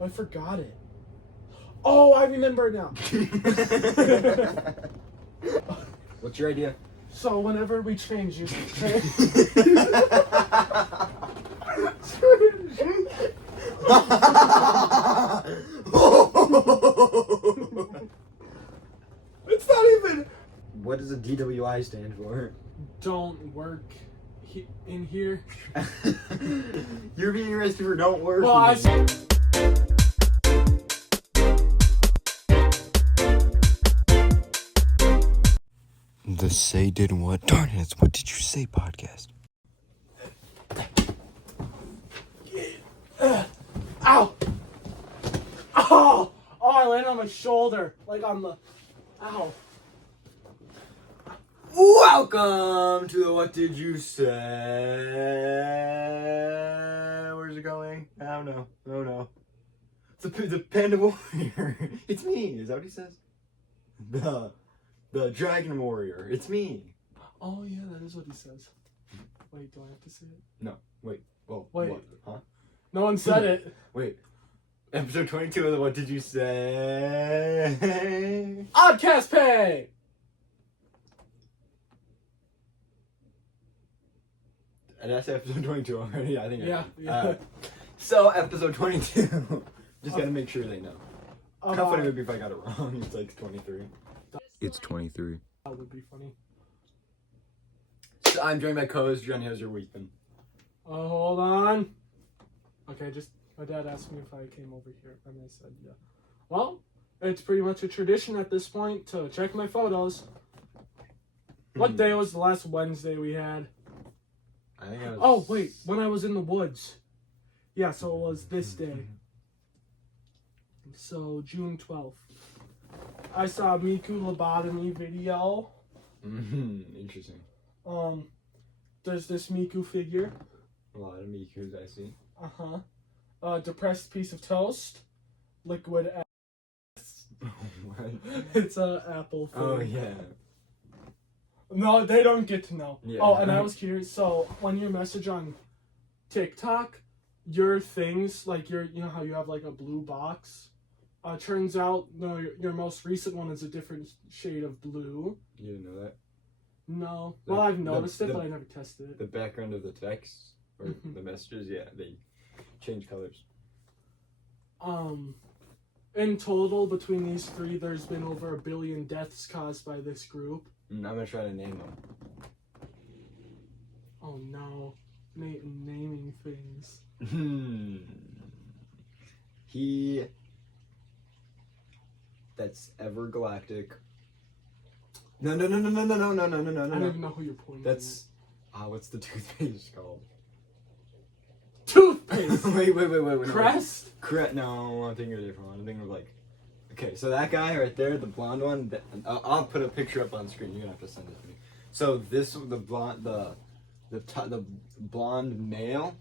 I forgot it. Oh, I remember now. What's your idea? So whenever we change you, it's not even. What does a DWI stand for? Don't work in here. You're being arrested for don't work. Well, I. The Say Did What? Darn it, it's What Did You Say podcast. Ow! Oh! Oh, I landed on my shoulder. Like on the. Ow. Welcome to the What Did You Say? Where's it going? I don't know. Oh no. The Panda Warrior. It's me. Is that what he says? The Dragon Warrior. It's me. Oh yeah, that is what he says. Wait, do I have to say it? No. Wait. Well. Wait. What? Huh? No one said it. Wait. Episode 22 of the What Did You Say? Oddcast Pay! Did I say episode 22 already? I think Yeah. So, episode 22. Just gotta make sure they know. How funny would it be if I got it wrong? It's like 23. It's 23. That would be funny. So I'm joined by co-host Gianni. How's your week been? Hold on. Okay, my dad asked me if I came over here, and I said yeah. Well, it's pretty much a tradition at this point to check my photos. What day was the last Wednesday we had? I think I was... Oh, wait, when I was in the woods. Yeah, so it was this day. So, June 12th. I saw a Miku lobotomy video. Interesting. There's this Miku figure. A lot of Mikus I see. Depressed piece of toast. Liquid ass. What? It's a apple thing. Oh, yeah. No, they don't get to know. Yeah. Oh, and I was curious. So, when you message on TikTok, your things, like you know how you have like a blue box? Turns out, no, your most recent one is a different shade of blue. You didn't know that? No. Well, I've noticed it, but I never tested it. The background of the text, or the messages, yeah, they change colors. In total, between these three, there's been over 1 billion deaths caused by this group. I'm gonna try to name them. Oh no. Naming things. That's Evergalactic. No. I don't even know who you're pointing That's, what's the toothpaste called? Toothpaste! wait. Crest? No, I'm thinking of a different one. I'm thinking of like, okay, so that guy right there, the blonde one, I'll put a picture up on screen. You're gonna have to send it to me. So the blonde male,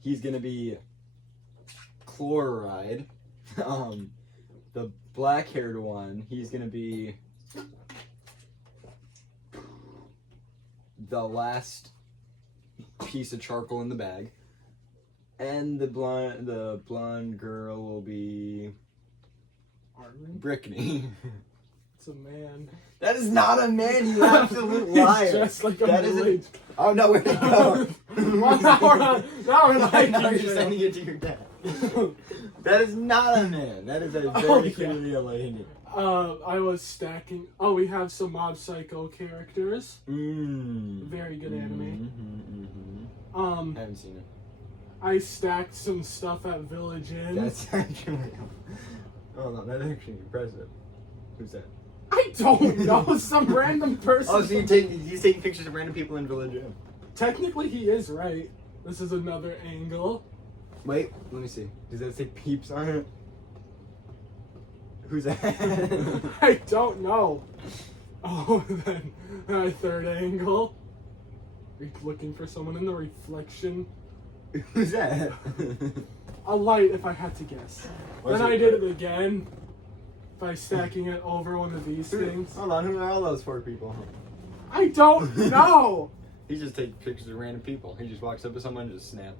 he's gonna be Chloride. The black-haired one, he's gonna be the last piece of charcoal in the bag, and the blonde girl will be Armin? Brickney. It's a man. That is not a man, you absolute liar. He's just like a that village. Oh no, where'd it go? Well, now we're like now you're sending it to your dad. That is not a man. That is a very clearly a lady. I was stacking. Oh, we have some Mob Psycho characters. Very good anime. I haven't seen it. I stacked some stuff at Village Inn. That's actually... Hold on, that's actually impressive. Who's that? I don't know. Some random person. Oh, so he's taking pictures of random people in Village Inn. Technically, he is right. This is another angle. Wait, let me see. Does that say peeps on it? Who's that? I don't know. Oh, then my third angle. Are you looking for someone in the reflection? Who's that? A light, if I had to guess. Then I did it again by stacking it over one of these things. Hold on, who are all those 4 people? I don't know. He just takes pictures of random people. He just walks up to someone and just snap.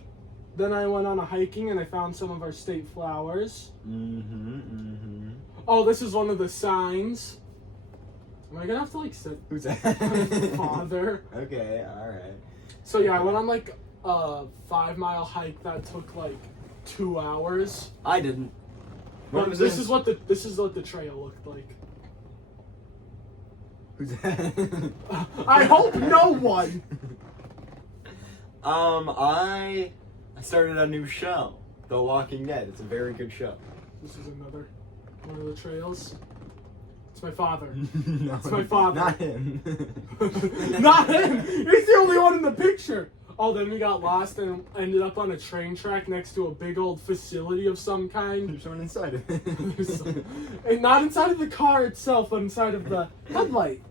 then I went on a hiking and I found some of our state flowers. Oh, this is one of the signs. Am I gonna have to like sit? Who's that? Father. Okay, alright. So yeah, I went on like a 5-mile hike that took like 2 hours. I didn't. But this is what the trail looked like. Who's that? I hope no one. I started a new show, The Walking Dead. It's a very good show. This is another one of the trails. It's my father. No, it's my father. Not him. Not him. He's the only one in the picture. Oh, then we got lost and ended up on a train track next to a big old facility of some kind. There's someone inside of it. And not inside of the car itself, but inside of the headlight.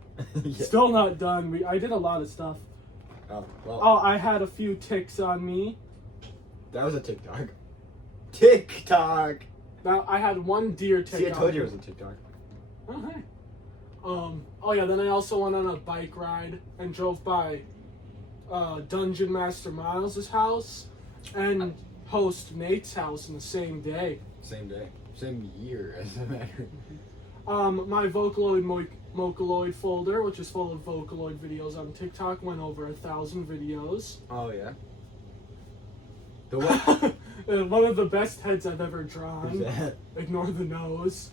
Yeah. Still not done. I did a lot of stuff. Oh, well. Oh, I had a few ticks on me. That was a TikTok. TikTok! Now, I had one deer tick. See, I told you it was a TikTok. Oh, hey. Oh yeah, then I also went on a bike ride and drove by Dungeon Master Miles' house and host Nate's house in the same day. Same day. Same year, as a matter. My Vocaloid folder, which is full of Vocaloid videos on TikTok, went over 1,000 videos. Oh, yeah? The what? One of the best heads I've ever drawn. Who's that? Ignore the nose.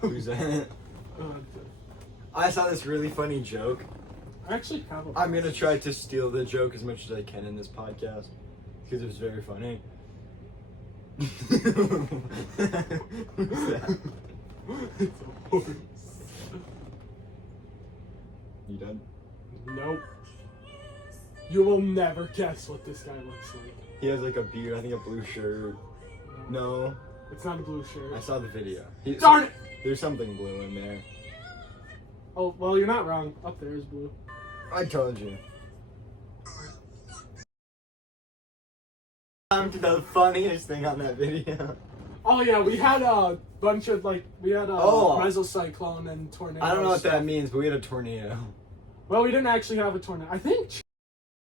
Who's that? I saw this really funny joke. I actually have a... I'm gonna try to steal the joke as much as I can in this podcast because it was very funny. Who's that? It's a horse. You done? Nope. You will never guess what this guy looks like. He has like a beard, I think a blue shirt. No. It's not a blue shirt. I saw the video. Darn it! There's something blue in there. Oh, well, you're not wrong. Up there is blue. I told you. The funniest thing on that video. Oh yeah, we had a bunch of mesocyclone and tornado. I don't know what that means, but we had a tornado. Well, we didn't actually have a tornado. I think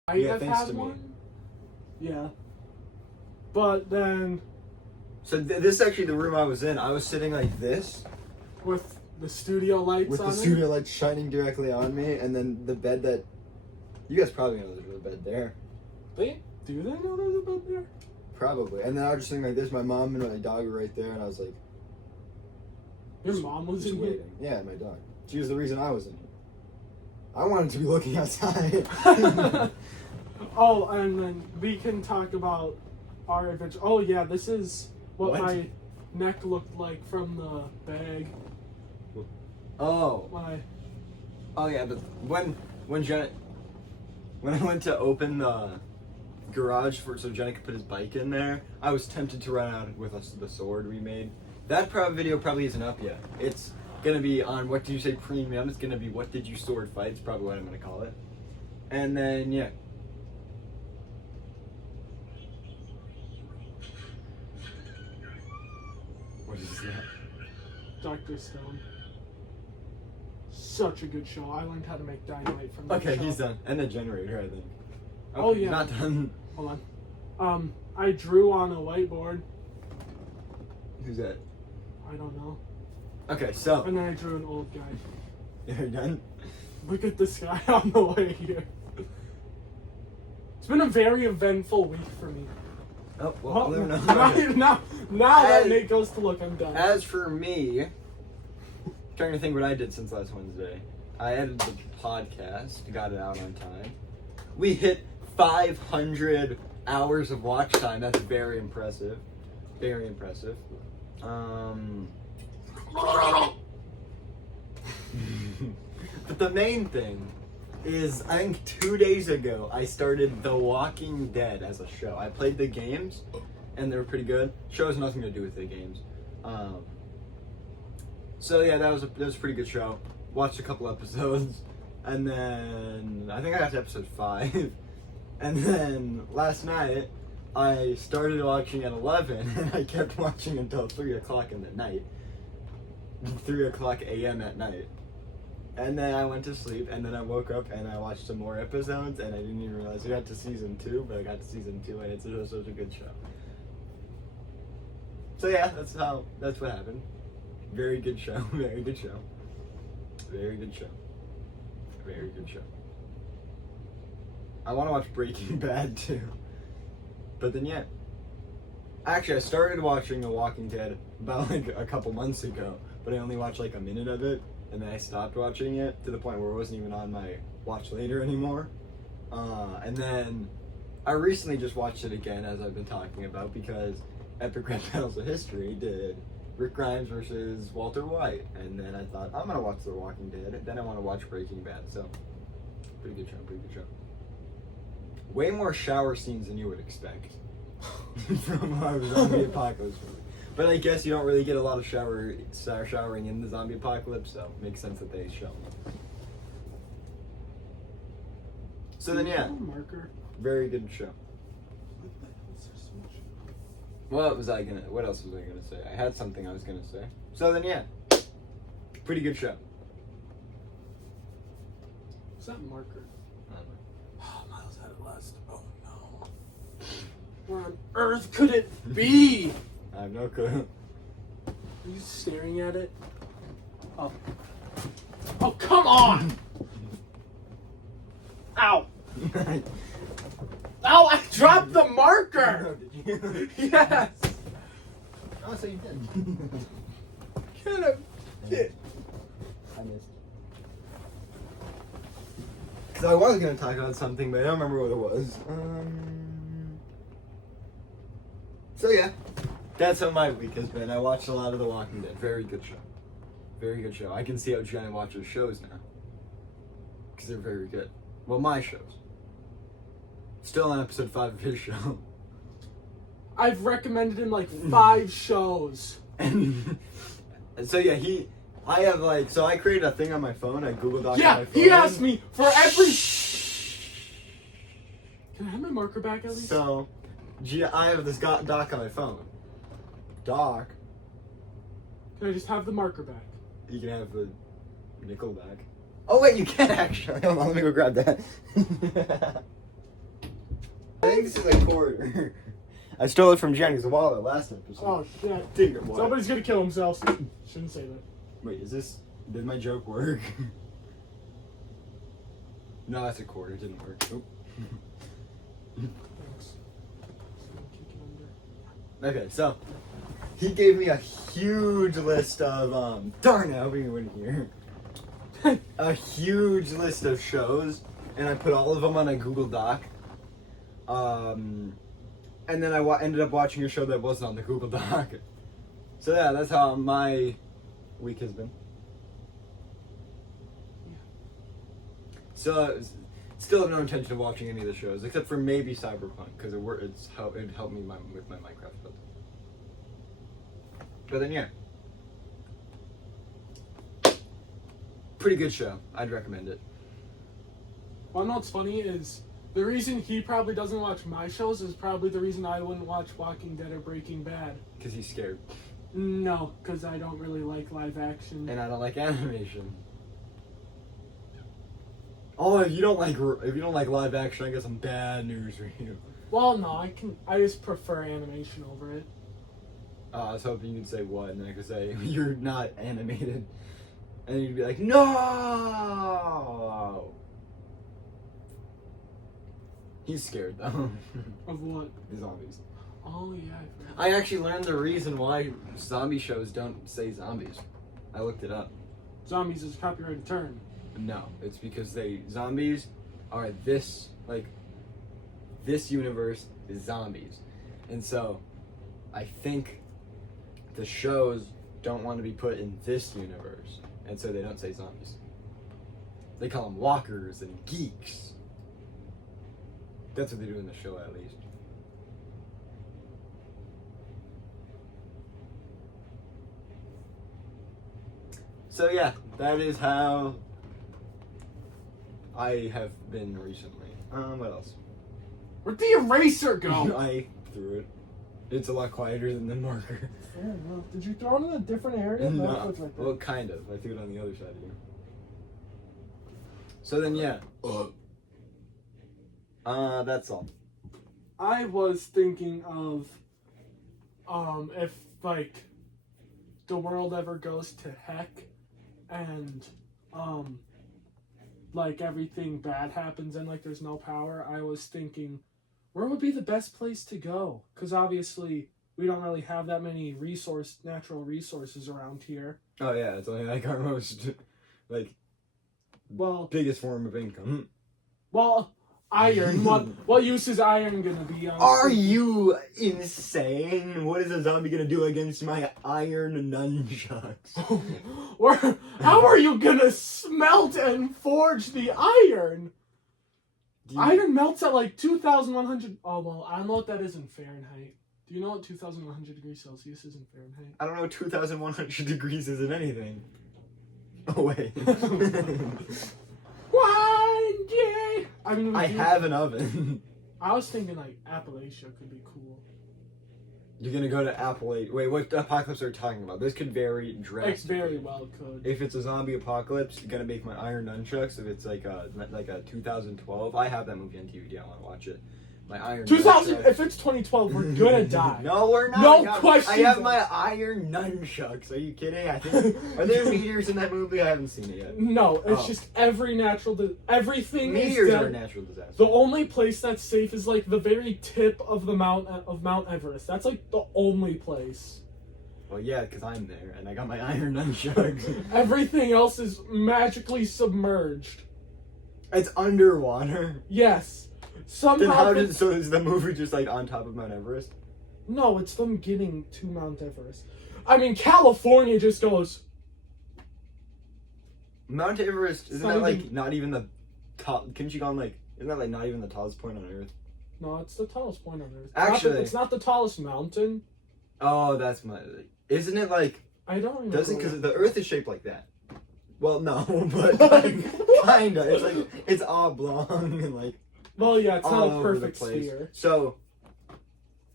might have thanks had to one. me. Yeah. But then So this is actually the room I was in. I was sitting like this. with the studio lights With on the studio lights shining directly on me, and then the bed that... You guys probably know there's a bed there. Do they know there's a bed there? Probably. And then I was just sitting like this. My mom and my dog were right there, and I was like... Your mom was in here? waiting. Yeah, my dog. She was the reason I was in here. I wanted to be looking outside. Oh, and then we can talk about our adventure. Oh yeah, this is what my neck looked like from the bag. Oh. My... Oh yeah, but when I went to open the garage so Gianni could put his bike in there, I was tempted to run out with us the sword we made. That video probably isn't up yet. It's gonna be on What Did You Say Premium. It's gonna be What Did You Sword Fight. It's probably what I'm gonna call it. And then yeah. What is that? Dr. Stone. Such a good show. I learned how to make dynamite from that Okay, show. he's done. And the generator, I think. Okay, Oh, yeah. Not done. Hold on. I drew on a whiteboard. Who's that? I don't know. Okay, so. And then I drew an old guy. You're done? Look at this guy on the way here. It's been a very eventful week for me. Oh, well, now that Nate goes to look, I'm done. As for me, trying to think what I did since last Wednesday. I edited the podcast, got it out on time. We hit 500 hours of watch time. That's very impressive. Very impressive. But the main thing is, I think 2 days ago, I started The Walking Dead as a show. I played the games, and they were pretty good. Show has nothing to do with the games. So yeah, that was a pretty good show. Watched a couple episodes, and then I think I got to episode 5. And then last night, I started watching at 11, and I kept watching until 3 o'clock in the night. 3 o'clock a.m. at night. And then I went to sleep, and then I woke up and I watched some more episodes, and I didn't even realize I got to season 2, but I got to season 2, and it's such a good show. So yeah, that's what happened. Very good show, very good show. Very good show. Very good show. I want to watch Breaking Bad too. But then yeah. Actually, I started watching The Walking Dead about like a couple months ago, but I only watched like a minute of it. And then I stopped watching it to the point where it wasn't even on my watch later anymore. And then I recently just watched it again, as I've been talking about, because Epic Rap Battles of History did Rick Grimes versus Walter White. And then I thought, I'm going to watch The Walking Dead. Then I want to watch Breaking Bad. So, pretty good show, pretty good show. Way more shower scenes than you would expect from our zombie apocalypse movie. But I guess you don't really get a lot of showering in the zombie apocalypse, so it makes sense that they show. So then, yeah, Marker. very good show. What else was I gonna say? I had something I was gonna say. So then, yeah, pretty good show. What's that marker? I don't know. Oh, Miles had it last. Oh no. Where on earth could it be? I have no clue. Are you staring at it? Oh. Oh, come on! Ow! Ow, I dropped the marker! Did you? Yes! Oh, so you did. Get him! Get. I missed. Because I was going to talk about something, but I don't remember what it was. So yeah, that's how my week has been. I watched a lot of The Walking Dead. Very good show. Very good show. I can see how Gianni watches shows now. Because they're very good. Well, my shows. Still on episode 5 of his show. I've recommended him like 5 shows. And so yeah, I created a thing on my phone. I Google Doc on Yeah, my phone. he asked me for every... Can I have my marker back at least? So, I have this doc on my phone. Doc. Can I just have the marker back? You can have the nickel back. Oh wait, you can actually. Hold on, let me go grab that. I think this is a quarter. I stole it from Gianni's wallet last episode. Oh shit. Dig it, boy. Somebody's gonna kill himself. Shouldn't say that. Wait, did my joke work? No, that's a quarter. It didn't work. Oop. Thanks. Just gonna kick it under. Okay, so he gave me a huge list of darn it, I hope you wouldn't hear. A huge list of shows, and I put all of them on a Google Doc. And then I ended up watching a show that wasn't on the Google Doc. So yeah, that's how my week has been. So still have no intention of watching any of the shows, except for maybe Cyberpunk, because it helped me with my Minecraft build. But then yeah. Pretty good show. I'd recommend it. Well, you know what's funny is the reason he probably doesn't watch my shows is probably the reason I wouldn't watch Walking Dead or Breaking Bad. Because he's scared. No, because I don't really like live action. And I don't like animation. Oh, if you don't like live action, I got some bad news for you. Well, no, I just prefer animation over it. I was hoping you could say what, and I could say you're not animated, and then you'd be like, no. He's scared though. Of what? The zombies. Oh yeah. I actually learned the reason why zombie shows don't say zombies. I looked it up. Zombies is a copyrighted term. No, it's because zombies are this universe is zombies. And so I think the shows don't want to be put in this universe, and so they don't say zombies. They call them walkers and geeks. That's what they do in the show, at least. So yeah, that is how I have been recently. What else? Where'd the eraser go? I threw it. It's a lot quieter than the marker. Fair enough. Did you throw it in a different area? No, It's right there. well, kind of. I threw it on the other side of you. So then, yeah. That's all. I was thinking of, if, like, the world ever goes to heck and, like, everything bad happens and, like, there's no power, I was thinking, where would be the best place to go? Because obviously we don't really have that many natural resources around here. Oh, yeah, it's only, like, our most, like, biggest form of income. Well, iron. What use is iron gonna be? Are you insane? What is a zombie gonna do against my iron nunchucks? How are you gonna smelt and forge the iron? Iron melts at like 2,100. Oh well, I don't know what that is in Fahrenheit. Do you know what 2,100 degrees Celsius is in Fahrenheit? I don't know. 2,100 degrees isn't anything. Oh wait. I mean, I have an oven. I was thinking like Appalachia could be cool. You're gonna go to Appalachia. Wait, what apocalypse are you talking about? This could vary drastically. It very well could. If it's a zombie apocalypse, you're gonna make my iron nunchucks. If it's like a 2012, I have that movie on DVD. I want to watch it. My iron 2000. nunchucks. If it's 2012, we're gonna die. No, we're not. No question. I have my iron nunchucks. Are you kidding? I think. Are there meteors in that movie? I haven't seen it yet. No, it's just everything. Meteors are a natural disaster. The only place that's safe is like the very tip of the Mount Everest. That's like the only place. Well, yeah, because I'm there and I got my iron nunchucks. Everything else is magically submerged. It's underwater. Yes. Somehow. Then so is the movie just like on top of Mount Everest? No, it's them getting to Mount Everest. I mean, California just goes. Mount Everest isn't that like not even the top? Couldn't you go on like? Isn't that like not even the tallest point on Earth? No, it's the tallest point on Earth. Actually, it's not the tallest mountain. Oh, that's my. Isn't it like? I don't remember. Doesn't because the Earth is shaped like that. Well, no, but kinda. It's like it's oblong and like. Well, yeah, it's not a perfect sphere. So,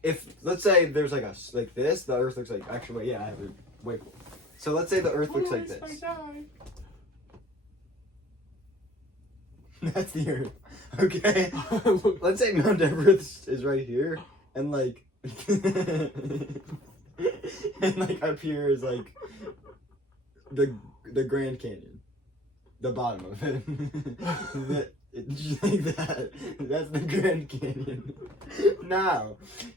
if let's say there's like this, the Earth looks like actually yeah, I have it way cool. So let's say the Earth looks like this. That's the Earth. Okay. Let's say Mount Everest is right here, and like, and like up here is like the Grand Canyon, the bottom of it. Just like that. That's the Grand Canyon. Now,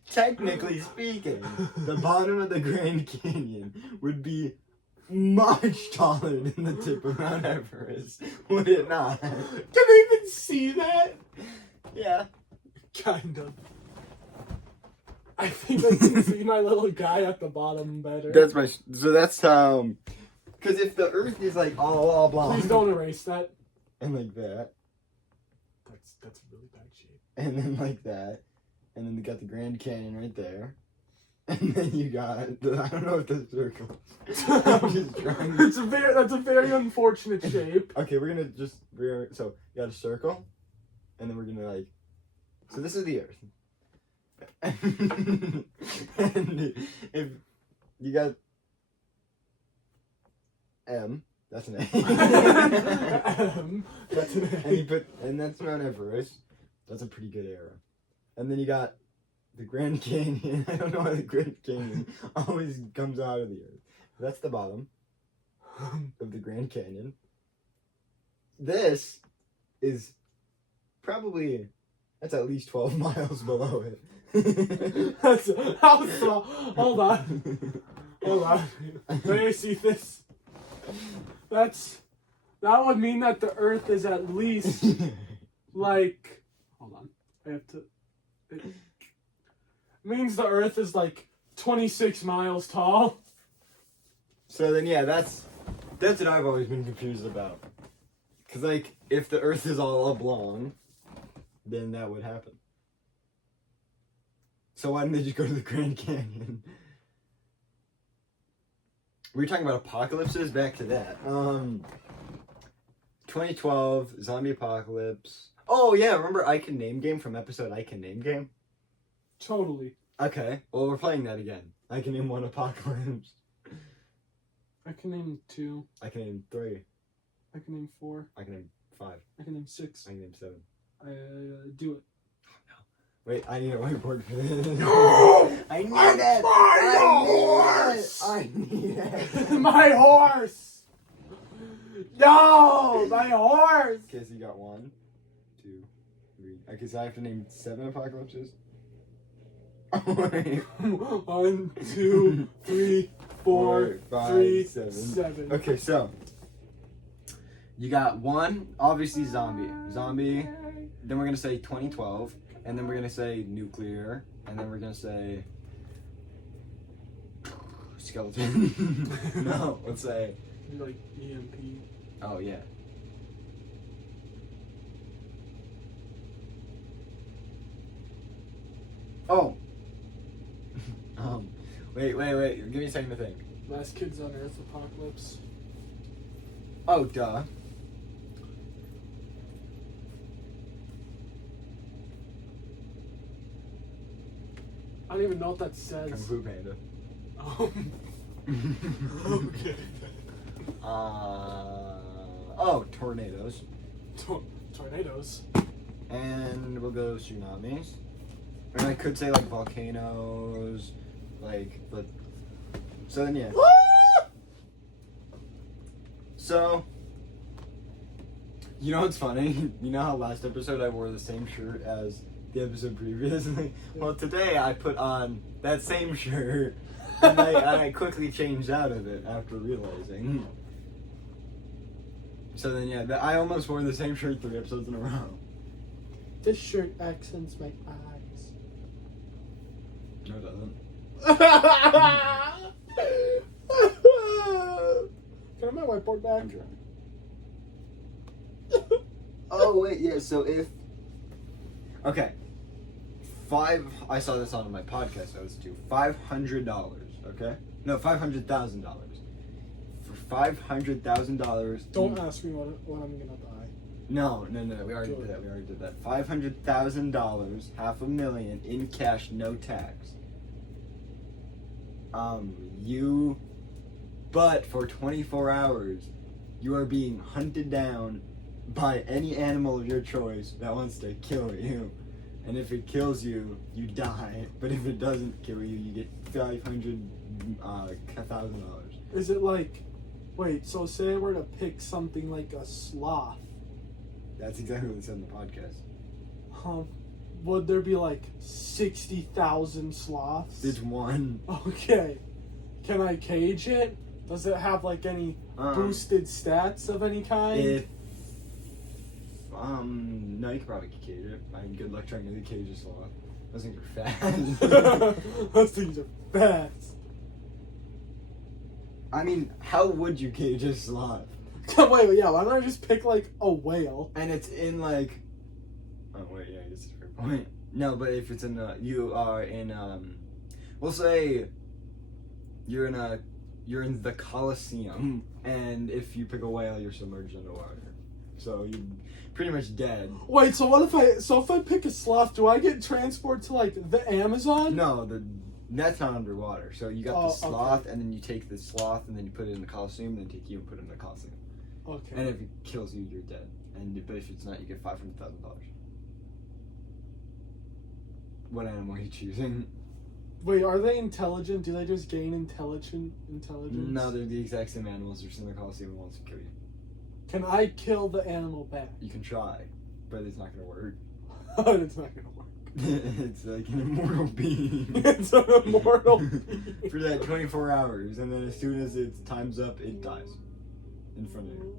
technically speaking, the bottom of the Grand Canyon would be much taller than the tip of Mount Everest, would it not? Can I even see that? Yeah. Kind of. I think I can see my little guy at the bottom better. That's because if the Earth is like all oblong. Please don't erase that. And like that. That's a really bad shape. And then like that. And then you got the Grand Canyon right there. And then you got I don't know if that's circle. I'm just trying. That's a very unfortunate shape. Okay, we're gonna so you got a circle, and then we're gonna like. So this is the Earth. And if you got M, that's an A. That's an A. And that's Mount Everest. That's a pretty good arrow. And then you got the Grand Canyon. I don't know why the Grand Canyon always comes out of the Earth. That's the bottom of the Grand Canyon. This is probably that's at least 12 miles below it. Hold on. Let me see this. That would mean that the Earth is at least like. Hold on. I have to. It means the Earth is like 26 miles tall. So then, yeah, that's what I've always been confused about. Cause like, if the Earth is all oblong, then that would happen. So why didn't they just go to the Grand Canyon? We were talking about apocalypses. Back to that. 2012 zombie apocalypse. Oh yeah, remember I Can Name Game from episode I Can Name Game? Totally. Okay, well we're playing that again. I can name one apocalypse. I can name 2. I can name 3. I can name 4. I can name 5. I can name 6. I can name 7. Do it. Wait, I need a whiteboard for this. No! I need I'm it! trying, I need it! My horse! No! My horse! Okay, so you got 1, 2, 3. Okay, so I have to name 7 apocalypses. Oh, wait. 1, 2, 3, 4, 5, 3, 7. 7. Okay, so you got 1, obviously zombie. Zombie. Then we're gonna say 2012, and then we're gonna say nuclear, and then we're gonna say skeleton. No, let's say Like EMP. oh yeah. Oh. Wait. Give me a second to think. Last Kids on Earth apocalypse. Oh, duh. I don't even know what that says. Kung Fu Panda. Okay. Oh, tornadoes. Tornadoes. And we'll go tsunamis. And I could say like volcanoes, like, but so then yeah. So, you know what's funny? You know how last episode I wore the same shirt as the episode previously? Well, today I put on that same shirt, and I quickly changed out of it after realizing. So then yeah, I almost wore the same shirt 3 episodes in a row. This shirt accents my eyes. No, it doesn't. Can I have my whiteboard back? I'm trying. Oh wait, yeah. So if okay, I saw this on my podcast I listened to. $500. Okay, no, $500,000. For $500,000. Don't ask me when I'm gonna die. No. We already did that. $500,000, $500,000 in cash, no tax. But for 24 hours, you are being hunted down by any animal of your choice that wants to kill you. And if it kills you, you die. But if it doesn't kill you, you get $1,000. Is it like, wait, so say I were to pick something like a sloth. That's exactly what it said in the podcast. Would there be like 60,000 sloths? It's 1. Okay. Can I cage it? Does it have like any boosted stats of any kind? No, you could probably cage it. I mean, good luck trying to cage a sloth. Those things are fast. Those things are fast. I mean, how would you cage a sloth? Wait, yeah, why don't I just pick like a whale? And it's in like... Oh, wait, yeah, that's a fair point. No, but if it's in you are in, we'll say you're in the Colosseum, and if you pick a whale, you're submerged underwater. So you're pretty much dead. Wait, so what if I pick a sloth, do I get transported to like the Amazon? No, that's not underwater. So you got the sloth, okay. and then you take the sloth, and then you put it in the Colosseum, and then take you and put it in the Colosseum. Okay. And if it kills you, you're dead. But if it's not, you get $500,000. What animal are you choosing? Wait, are they intelligent? Do they just gain intelligence? No, they're the exact same animals. They're just in the Colosseum and wants to kill you. Can I kill the animal back? You can try, but it's not gonna work. It's not gonna work. It's like an immortal being. It's an immortal being. For that 24 hours, and then as soon as its time's up, it dies in front of you.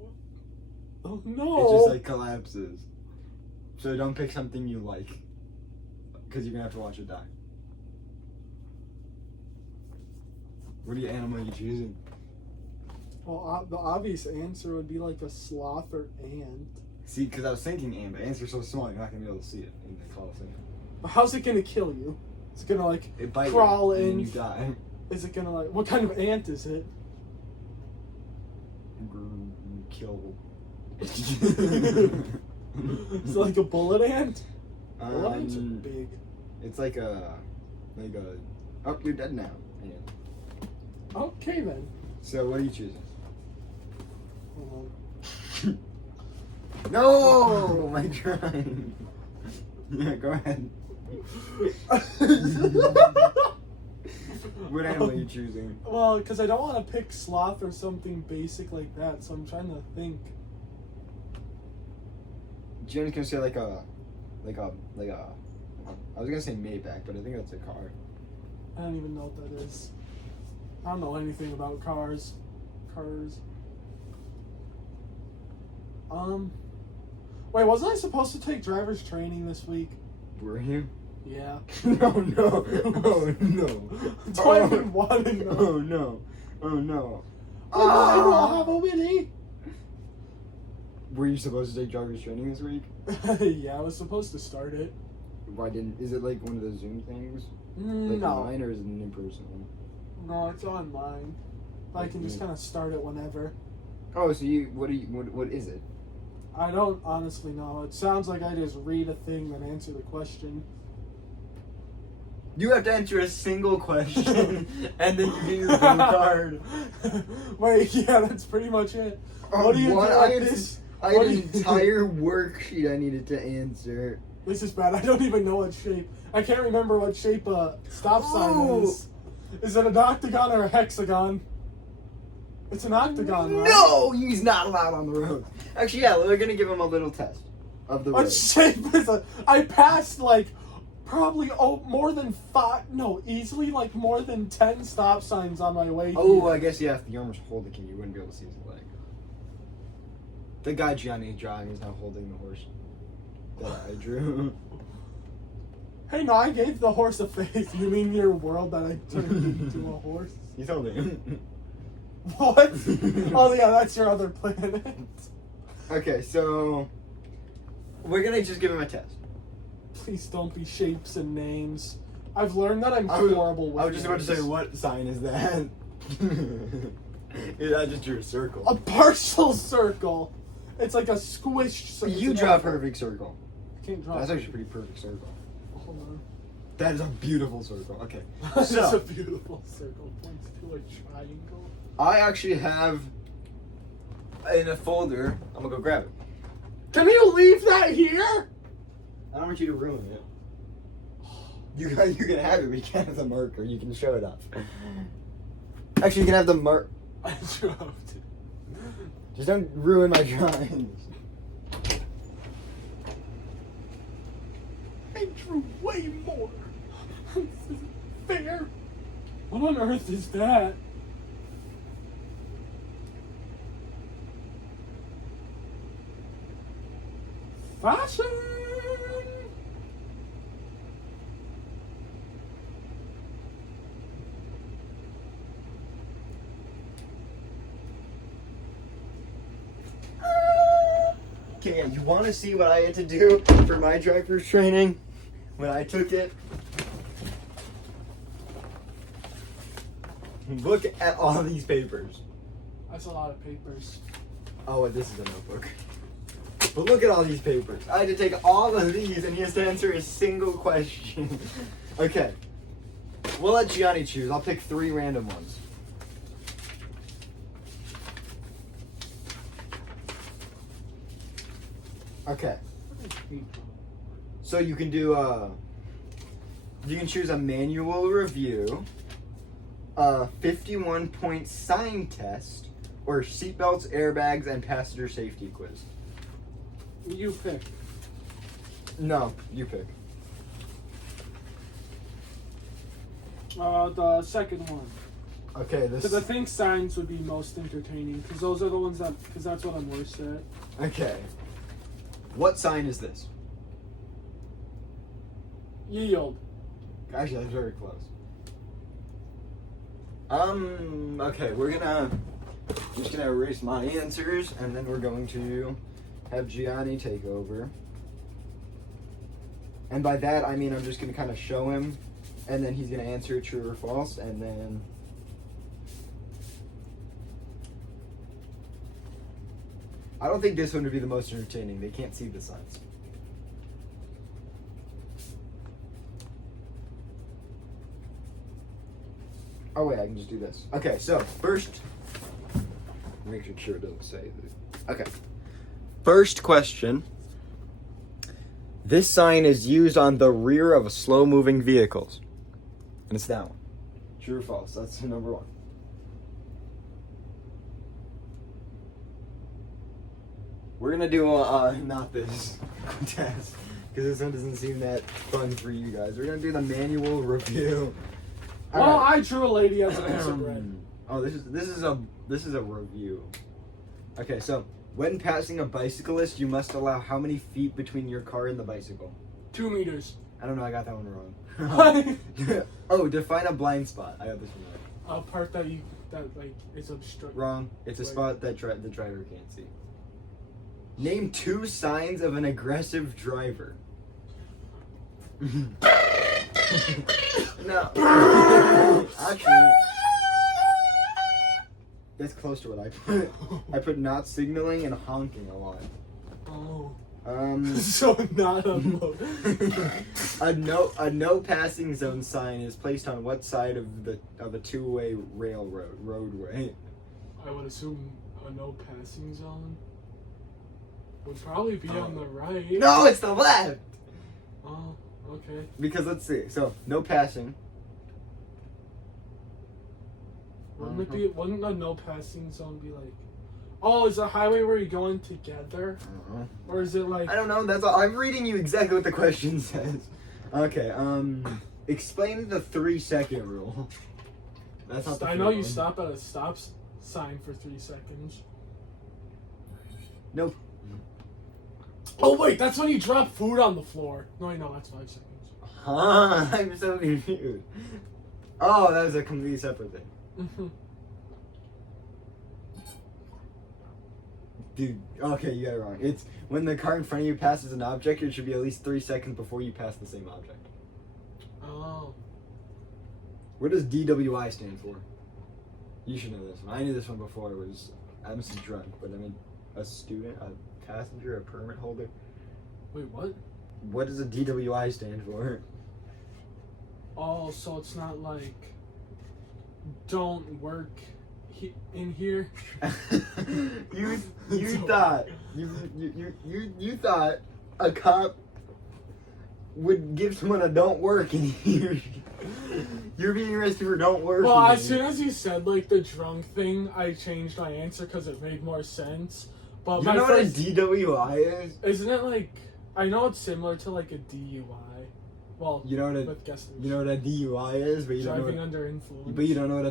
Oh no! It just like collapses. So don't pick something you like, because you're gonna have to watch it die. What animal are you choosing? Well, the obvious answer would be like a sloth or ant. See, because I was thinking ant, but ants are so small, you're not gonna be able to see it in the Colosseum. But how's it gonna kill you? It's gonna like It bites crawl you, in. and then you die. Is it gonna like? What kind of ant is it? Kill. Is it like a bullet ant? Bullet ants are big. It's like a. Oh, you're dead now. Yeah. Okay then. So what are you choosing? No, my drawing. Yeah, go ahead. What animal are you choosing? Well, because I don't want to pick sloth or something basic like that, so I'm trying to think. Gianni can say like a, I was gonna say Maybach, but I think that's a car. I don't even know what that is. I don't know anything about cars. Wait, wasn't I supposed to take driver's training this week? Were you? Yeah. No, no, oh no. Do I even want to know? Oh no, oh no. I don't have a Willie. Were you supposed to take driver's training this week? Yeah, I was supposed to start it. Why didn't? Is it like one of the Zoom things? Like No. online, or is it an in-person one? No, it's online. I can just kind of start it whenever. Oh, so what is it? I don't honestly know. It sounds like I just read a thing then answer the question. You have to answer a single question, and then you get your blue card. Wait, yeah, that's pretty much it. What do you do like this? I had an entire worksheet I needed to answer. This is bad. I don't even know what shape. I can't remember what shape a stop sign is. Is it an octagon or a hexagon? It's an octagon, right? No, he's not allowed on the road. Actually, yeah, we're gonna give him a little test of the road. What shape is it? I passed like probably more than easily like more than 10 stop signs on my way Oh, here. I guess yeah, if the arm was holding him, you wouldn't be able to see his leg. The guy Gianni driving is now holding the horse that I drew. Hey, no, I gave the horse a face. You mean your world that I turned into a horse? He's holding him. What? Oh yeah, that's your other planet. Okay, so we're gonna just give him a test. Please don't be shapes and names. I've learned that I'm horrible with I was just about to say, names. what sign is that? Yeah, I just drew a circle. A partial circle. It's like a squished circle. You draw a perfect circle. I can't draw. That's actually a pretty perfect circle. Hold on. That is a beautiful circle. Okay. This is a So, beautiful circle. Points to a triangle. I actually have in a folder. I'm gonna go grab it. Can you leave that here? I don't want you to ruin it. You can have it, but you can't have the marker. You can show it off. Actually, you can have the mark. I dropped it. Just don't ruin my drawings. I drew way more. This isn't fair. What on earth is that? Fashion. Okay, yeah, you want to see what I had to do for my driver's training when I took it? Look at all these papers. That's a lot of papers. Oh, and this is a notebook. But look at all these papers. I had to take all of these, and he has to answer a single question. Okay. We'll let Gianni choose. I'll pick 3 random ones. Okay. So you can do you can choose a manual review, a 51-point sign test, or seatbelts, airbags, and passenger safety quiz. You pick. No, you pick. The second one. Okay, this. Because I think signs would be most entertaining. Because those are the ones that. Because that's what I'm worst at. Okay. What sign is this? Yield. Actually, that's very close. Okay, I'm just gonna erase my answers, and then we're going to have Gianni take over. And by that, I mean I'm just gonna kind of show him, and then he's gonna answer true or false, and then. I don't think this one would be the most entertaining. They can't see the signs. Oh wait, I can just do this. Okay, so first, make sure it doesn't say. Okay. First question. This sign is used on the rear of slow-moving vehicles. And it's that one. True or false? That's number one. We're gonna do not this test, because this one doesn't seem that fun for you guys. We're gonna do the manual review. Well, I drew a lady as a piece of bread. Oh, this is a review. Okay, so when passing a bicyclist, you must allow how many feet between your car and the bicycle? 2 meters. I don't know. I got that one wrong. Oh, define a blind spot. I got this one right. A part that is obstructed. Wrong. It's a spot that the driver can't see. Name 2 signs of an aggressive driver. No. Actually, that's close to what I put. I put not signaling and honking a lot. Oh. So not a a no passing zone sign is placed on what side of a two-way roadway? I would assume a no passing zone would probably be on the right. No, it's the left. Oh, okay. Because let's see. So no passing. Wouldn't a no passing zone be like? Oh, is a highway where you're going together? Or is it like... I don't know, that's all. I'm reading you exactly what the question says. Okay, explain the 3-second rule. That's not the I know you one. stop at a stop sign for 3 seconds. Nope. Oh wait, that's when you drop food on the floor. No, that's 5 seconds. Huh, I'm so confused. Oh, that was a completely separate thing. Dude, okay, you got it wrong. It's when the car in front of you passes an object, it should be at least 3 seconds before you pass the same object. Oh. What does DWI stand for? You should know this one. I knew this one before. I'm just drunk, but I'm a student, a passenger, a permit holder. Wait, what? What does a DWI stand for? Oh, so it's not like don't work in here. you thought you thought a cop would give someone a don't work in here. You're being arrested for don't work. Well, as soon as you said like the drunk thing, I changed my answer because it made more sense. But you know what a DWI is? Isn't it like I know it's similar to like a DUI. Well, you know what a DUI is, but you don't know driving under influence. But you don't know what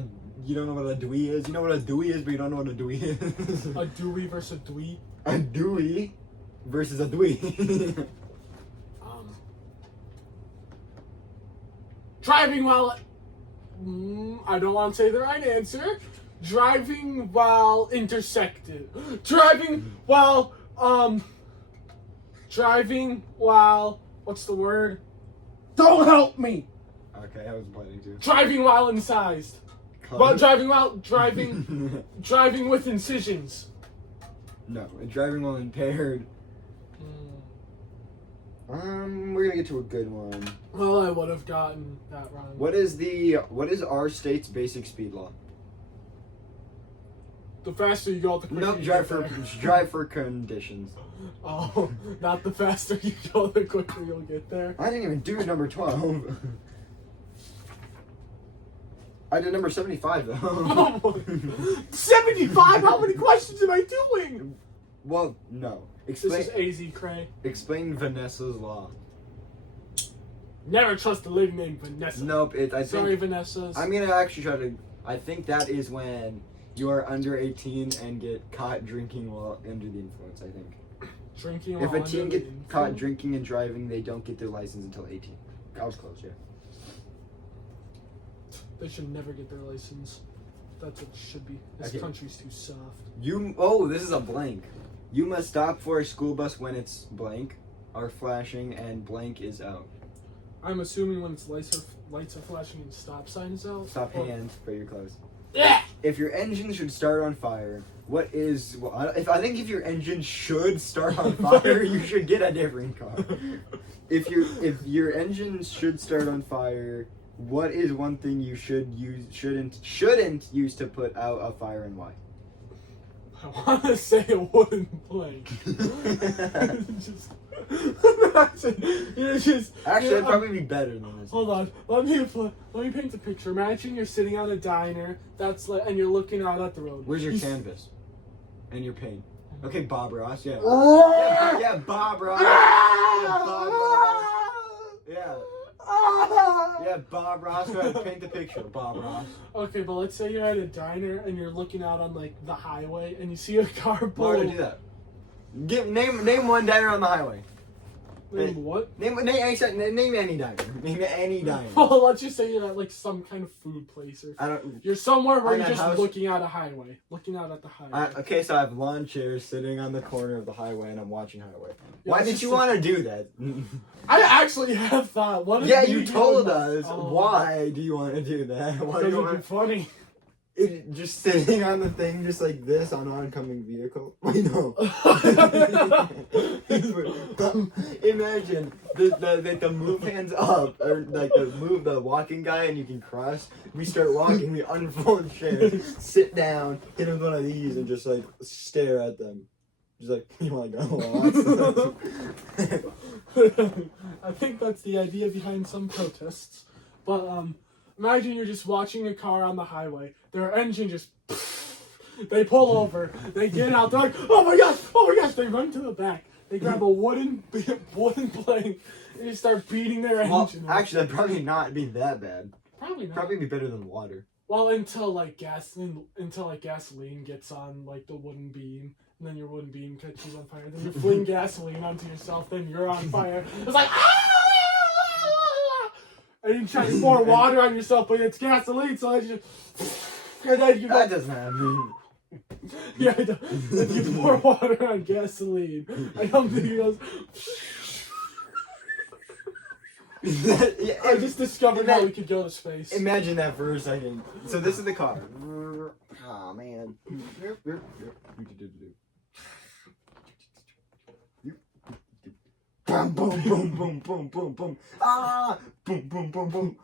a dewey is. You know what a dewey is, but you don't know what a dewey is. A dewey versus a dwee. A dewey versus a dewey. Driving while I don't want to say the right answer. Driving while intersected. Driving while what's the word? Don't help me. Okay, I was planning to. Driving while incised. Well, driving with incisions. No, driving while impaired. We're gonna get to a good one. Well, I would have gotten that wrong. What is our state's basic speed law? The faster you go, the quicker Nope, you drive for conditions. Oh, not the faster you go, the quicker you'll get there. I didn't even do number 12. I did number 75 though. 75? How many questions am I doing? Well, no. This is AZ Cray. Explain Vanessa's law. Never trust a lady named Vanessa. Nope, Sorry, Vanessa's. I'm gonna actually try to. I think that is when you are under 18 and get caught drinking while under the influence. I think. Drinking. If a teen gets caught drinking and driving, they don't get their license until 18. I was close, yeah. They should never get their license. That's what it should be. This country's too soft. This is a blank. You must stop for a school bus when it's blank are flashing and blank is out. I'm assuming when it's lights are flashing and stop sign is out. Stop hand, but you're close. Yeah. If your engine should start on fire, I think if your engine should start on fire, you should get a different car. If your engine should start on fire, what is one thing you shouldn't use to put out a fire and why? I want to say a wooden plank. Just imagine you're just. Actually, that'd probably be better than this. Hold on, let me paint the picture. Imagine you're sitting on a diner and you're looking out at the road. Where's your canvas? And your paint. Okay, Bob Ross, yeah. Yeah, Bob Ross. Yeah, Bob Ross. Yeah. Yeah, Bob Ross. Go ahead, paint the picture, Bob Ross. Okay, but let's say you're at a diner and you're looking out on like the highway and you see a car pull. Why would I do that? Name one diner on the highway. Name what? Name any diner. Name any diner. Well, let's just say you're at like some kind of food place or I don't. you're somewhere where On you're a just house? looking out a highway, looking out at the highway. Okay, so I have lawn chairs sitting on the corner of the highway, and I'm watching highway. Yeah, Why it's did just you want to do that? I actually have thought. What? Yeah, if you do told with- us. Oh. Why do you want to do that? Why do Because you it'd be want funny. it just sitting on the thing, just like this on oncoming vehicle? Wait, no. Imagine the move hands up, or like the walking guy, and you can cross. We start walking, we unfold chairs, sit down, hit with one of these, and just like stare at them. Just like, you want to go? I think that's the idea behind some protests. But imagine you're just watching a car on the highway. Their engine just they pull over. They get out. They're like, oh my gosh! They run to the back. They grab a wooden plank and just start beating their Well, engine. actually, that'd probably not be that bad. Probably not. Probably be better than water. Well, until gasoline gets on like the wooden beam, and then your wooden beam catches on fire. Then you fling gasoline onto yourself. Then you're on fire. It's like and you try to pour water on yourself, but it's gasoline, so it's just and then you That doesn't happen. yeah, then you pour water on gasoline. I don't think it goes. I just discovered how we could go to space. Imagine that for a second. So this is the car. Oh man. Boom, boom, boom, boom, boom, boom, boom. Ah! Boom, boom, boom, boom.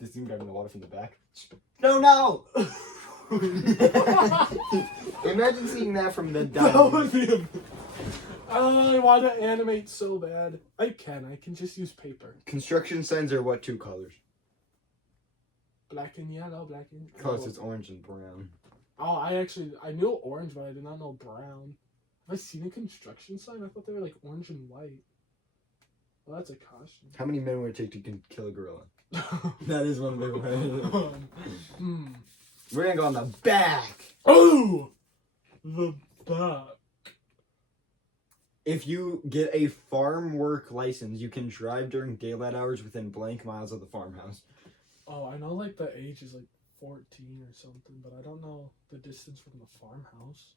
This thing grabbing the water from the back. No! Imagine seeing that from the That dive. would be I want to animate so bad. I can just use paper. Construction signs are what two colors? Black and yellow, black and Close, it's orange and brown. Oh, I knew orange, but I did not know brown. Have I seen a construction sign? I thought they were like orange and white. Well, that's a caution. How many men would it take to kill a gorilla? That is one big one. We're gonna go on the back. Oh! The back. If you get a farm work license, you can drive during daylight hours within blank miles of the farmhouse. Oh, I know like the age is like 14 or something, but I don't know the distance from the farmhouse.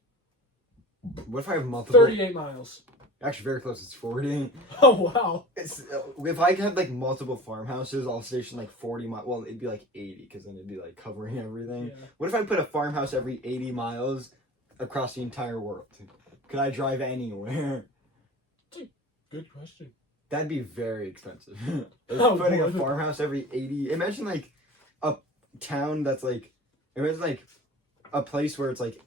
What if I have multiple? 38 miles. Actually, very close. It's 40. Oh, wow. If I had like multiple farmhouses, I'll station like 40 miles. Well, it'd be like 80 because then it'd be like covering everything. Yeah. What if I put a farmhouse every 80 miles across the entire world? Could I drive anywhere? Good question. That'd be very expensive. Oh, Putting a boy. farmhouse every 80. Imagine like a town that's like. Imagine like a place where it's like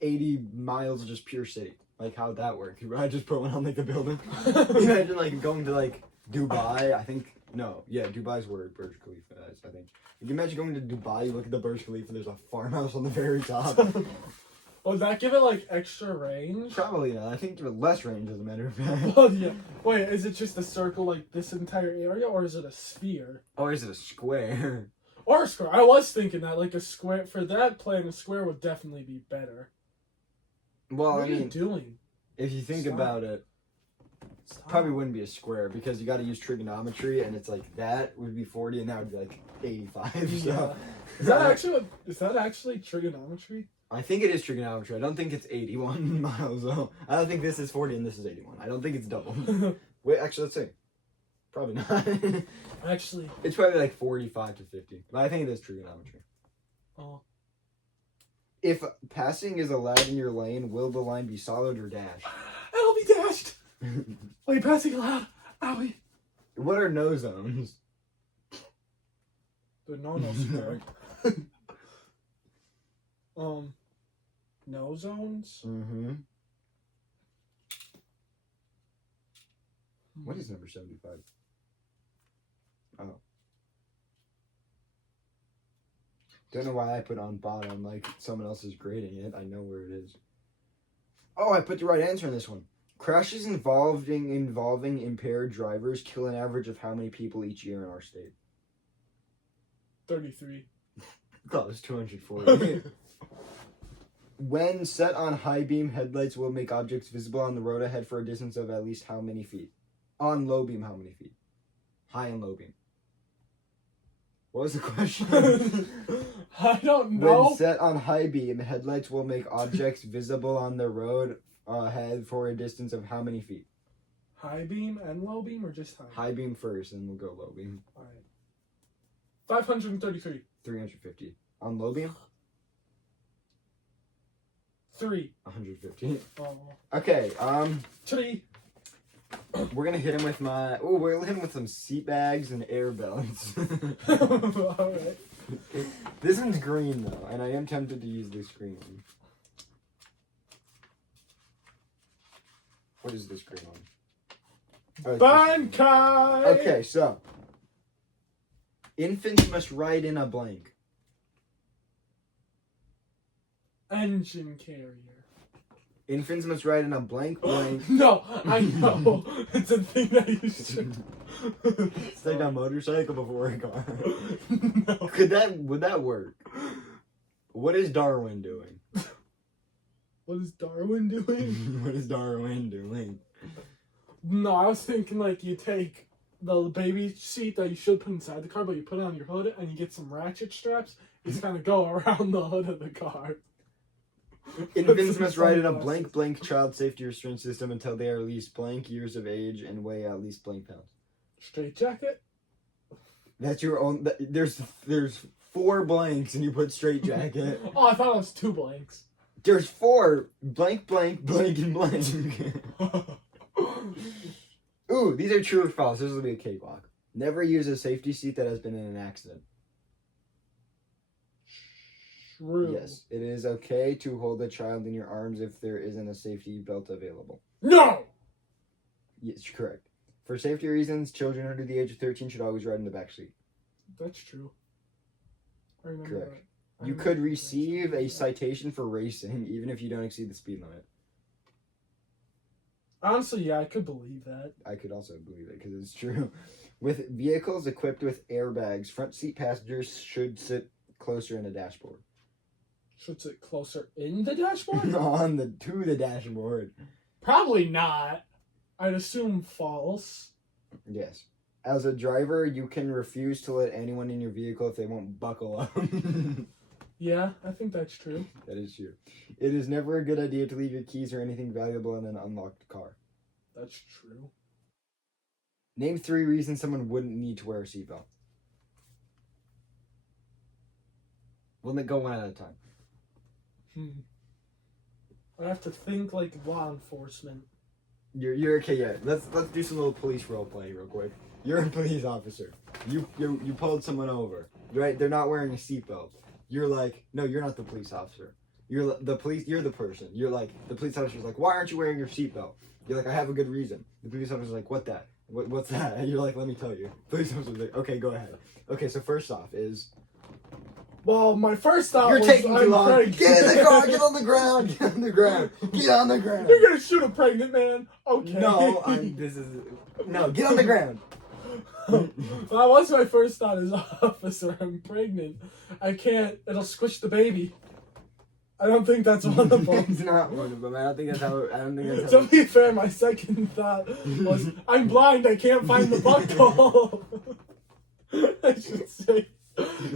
80 miles of just pure city. Like, how'd that work? I just put one on like the building. Imagine like going to like Dubai. I think. No. Yeah, Dubai's where Burj Khalifa is, I think. Can you imagine going to Dubai, you look at the Burj Khalifa, there's a farmhouse on the very top? Would that give it like extra range? Probably not. I think give it less range as a matter of fact. Oh, yeah. Wait, is it just a circle like this entire area, or is it a sphere? Or is it a square? Or a square. I was thinking that, like a square. For that plan, a square would definitely be better. Well, What I are you mean, doing? if you think Stop. about it, Stop. probably wouldn't be a square because you got to use trigonometry, and it's like that would be 40, and that would be like 85. Yeah. So, Is that actually trigonometry? I think it is trigonometry. I don't think it's 81 miles though. I don't think this is 40 and this is 81. I don't think it's double. Wait, actually, let's see. Probably not. Actually, It's probably like 45 to 50, but I think it is trigonometry. oh, If passing is allowed in your lane, will the line be solid or dashed? it'll be dashed. Wait, passing loud. Owie. What are no zones? The no square. No zones? Mm-hmm. What is number 75? Oh. Don't know why I put on bottom, like someone else is grading it. I know where it is. Oh, I put the right answer in this one. Crashes involving impaired drivers kill an average of how many people each year in our state? 33. I thought it was 240. When set on high beam, headlights will make objects visible on the road ahead for a distance of at least how many feet? On low beam, how many feet? High and low beam. What was the question? I don't know. When set on high beam, headlights will make objects visible on the road ahead for a distance of how many feet? High beam and low beam, or just high? High beam first, and we'll go low beam. All right. 533. 350. On low beam? 3. 150. Oh. Okay, 3. we're gonna hit him with we're gonna hit him with some seat bags and air belts. Alright. This one's green though, and I am tempted to use this green one. What is this green one? Oh, it's this one. Bankai! Okay, so infants must ride in a blank. Engine carrier. Infants must ride in a blank. No, I know. It's a thing that you should. It's like a motorcycle before a car. No. Would that work? What is Darwin doing? What is Darwin doing? What is Darwin doing? No, I was thinking like you take the baby seat that you should put inside the car, but you put it on your hood and you get some ratchet straps. You just kind of go around the hood of the car. Infants must ride in a blank child safety restraint system until they are at least blank years of age and weigh at least blank pounds. Straight jacket? That's your own. There's 4 blanks and you put straight jacket. Oh, I thought it was 2 blanks. There's 4 blank, and blank. Ooh, these are true or false. This will be a cakewalk. Never use a safety seat that has been in an accident. True. Yes, it is okay to hold a child in your arms if there isn't a safety belt available. No! Yes, correct. For safety reasons, children under the age of 13 should always ride in the back seat. That's true. I remember Correct. that. You could receive a citation for racing even if you don't exceed the speed limit. Honestly, yeah, I could believe that. I could also believe it because it's true. With vehicles equipped with airbags, front seat passengers should sit closer in the dashboard. Should sit closer in the dashboard? To the dashboard. Probably not. I'd assume false. Yes. As a driver, you can refuse to let anyone in your vehicle if they won't buckle up. Yeah, I think that's true. That is true. It is never a good idea to leave your keys or anything valuable in an unlocked car. That's true. Name 3 reasons someone wouldn't need to wear a seatbelt. We'll go one at a time. I have to think like law enforcement. You're okay. Yeah, let's do some little police role play real quick. You're a police officer. You pulled someone over. Right? They're not wearing a seatbelt. You're like, no, you're not the police officer. You're the police. You're the person. You're like, the police officer's like, why aren't you wearing your seatbelt? You're like, I have a good reason. The police officer's like, what's that? And you're like, let me tell you. The police officer's like, okay, go ahead. Okay, so first off is. Well, my first thought You're was taking too long. pregnant. Get in the car. Get on the ground. Get on the ground. Get on the ground. You're gonna shoot a pregnant man? Okay. No, get on the ground. Well, what's my first thought is, officer, I'm pregnant. I can't. It'll squish the baby. I don't think that's one of them. It's not one of them. I don't think that's how. To be fair, my second thought was, I'm blind. I can't find the buckle. I should say.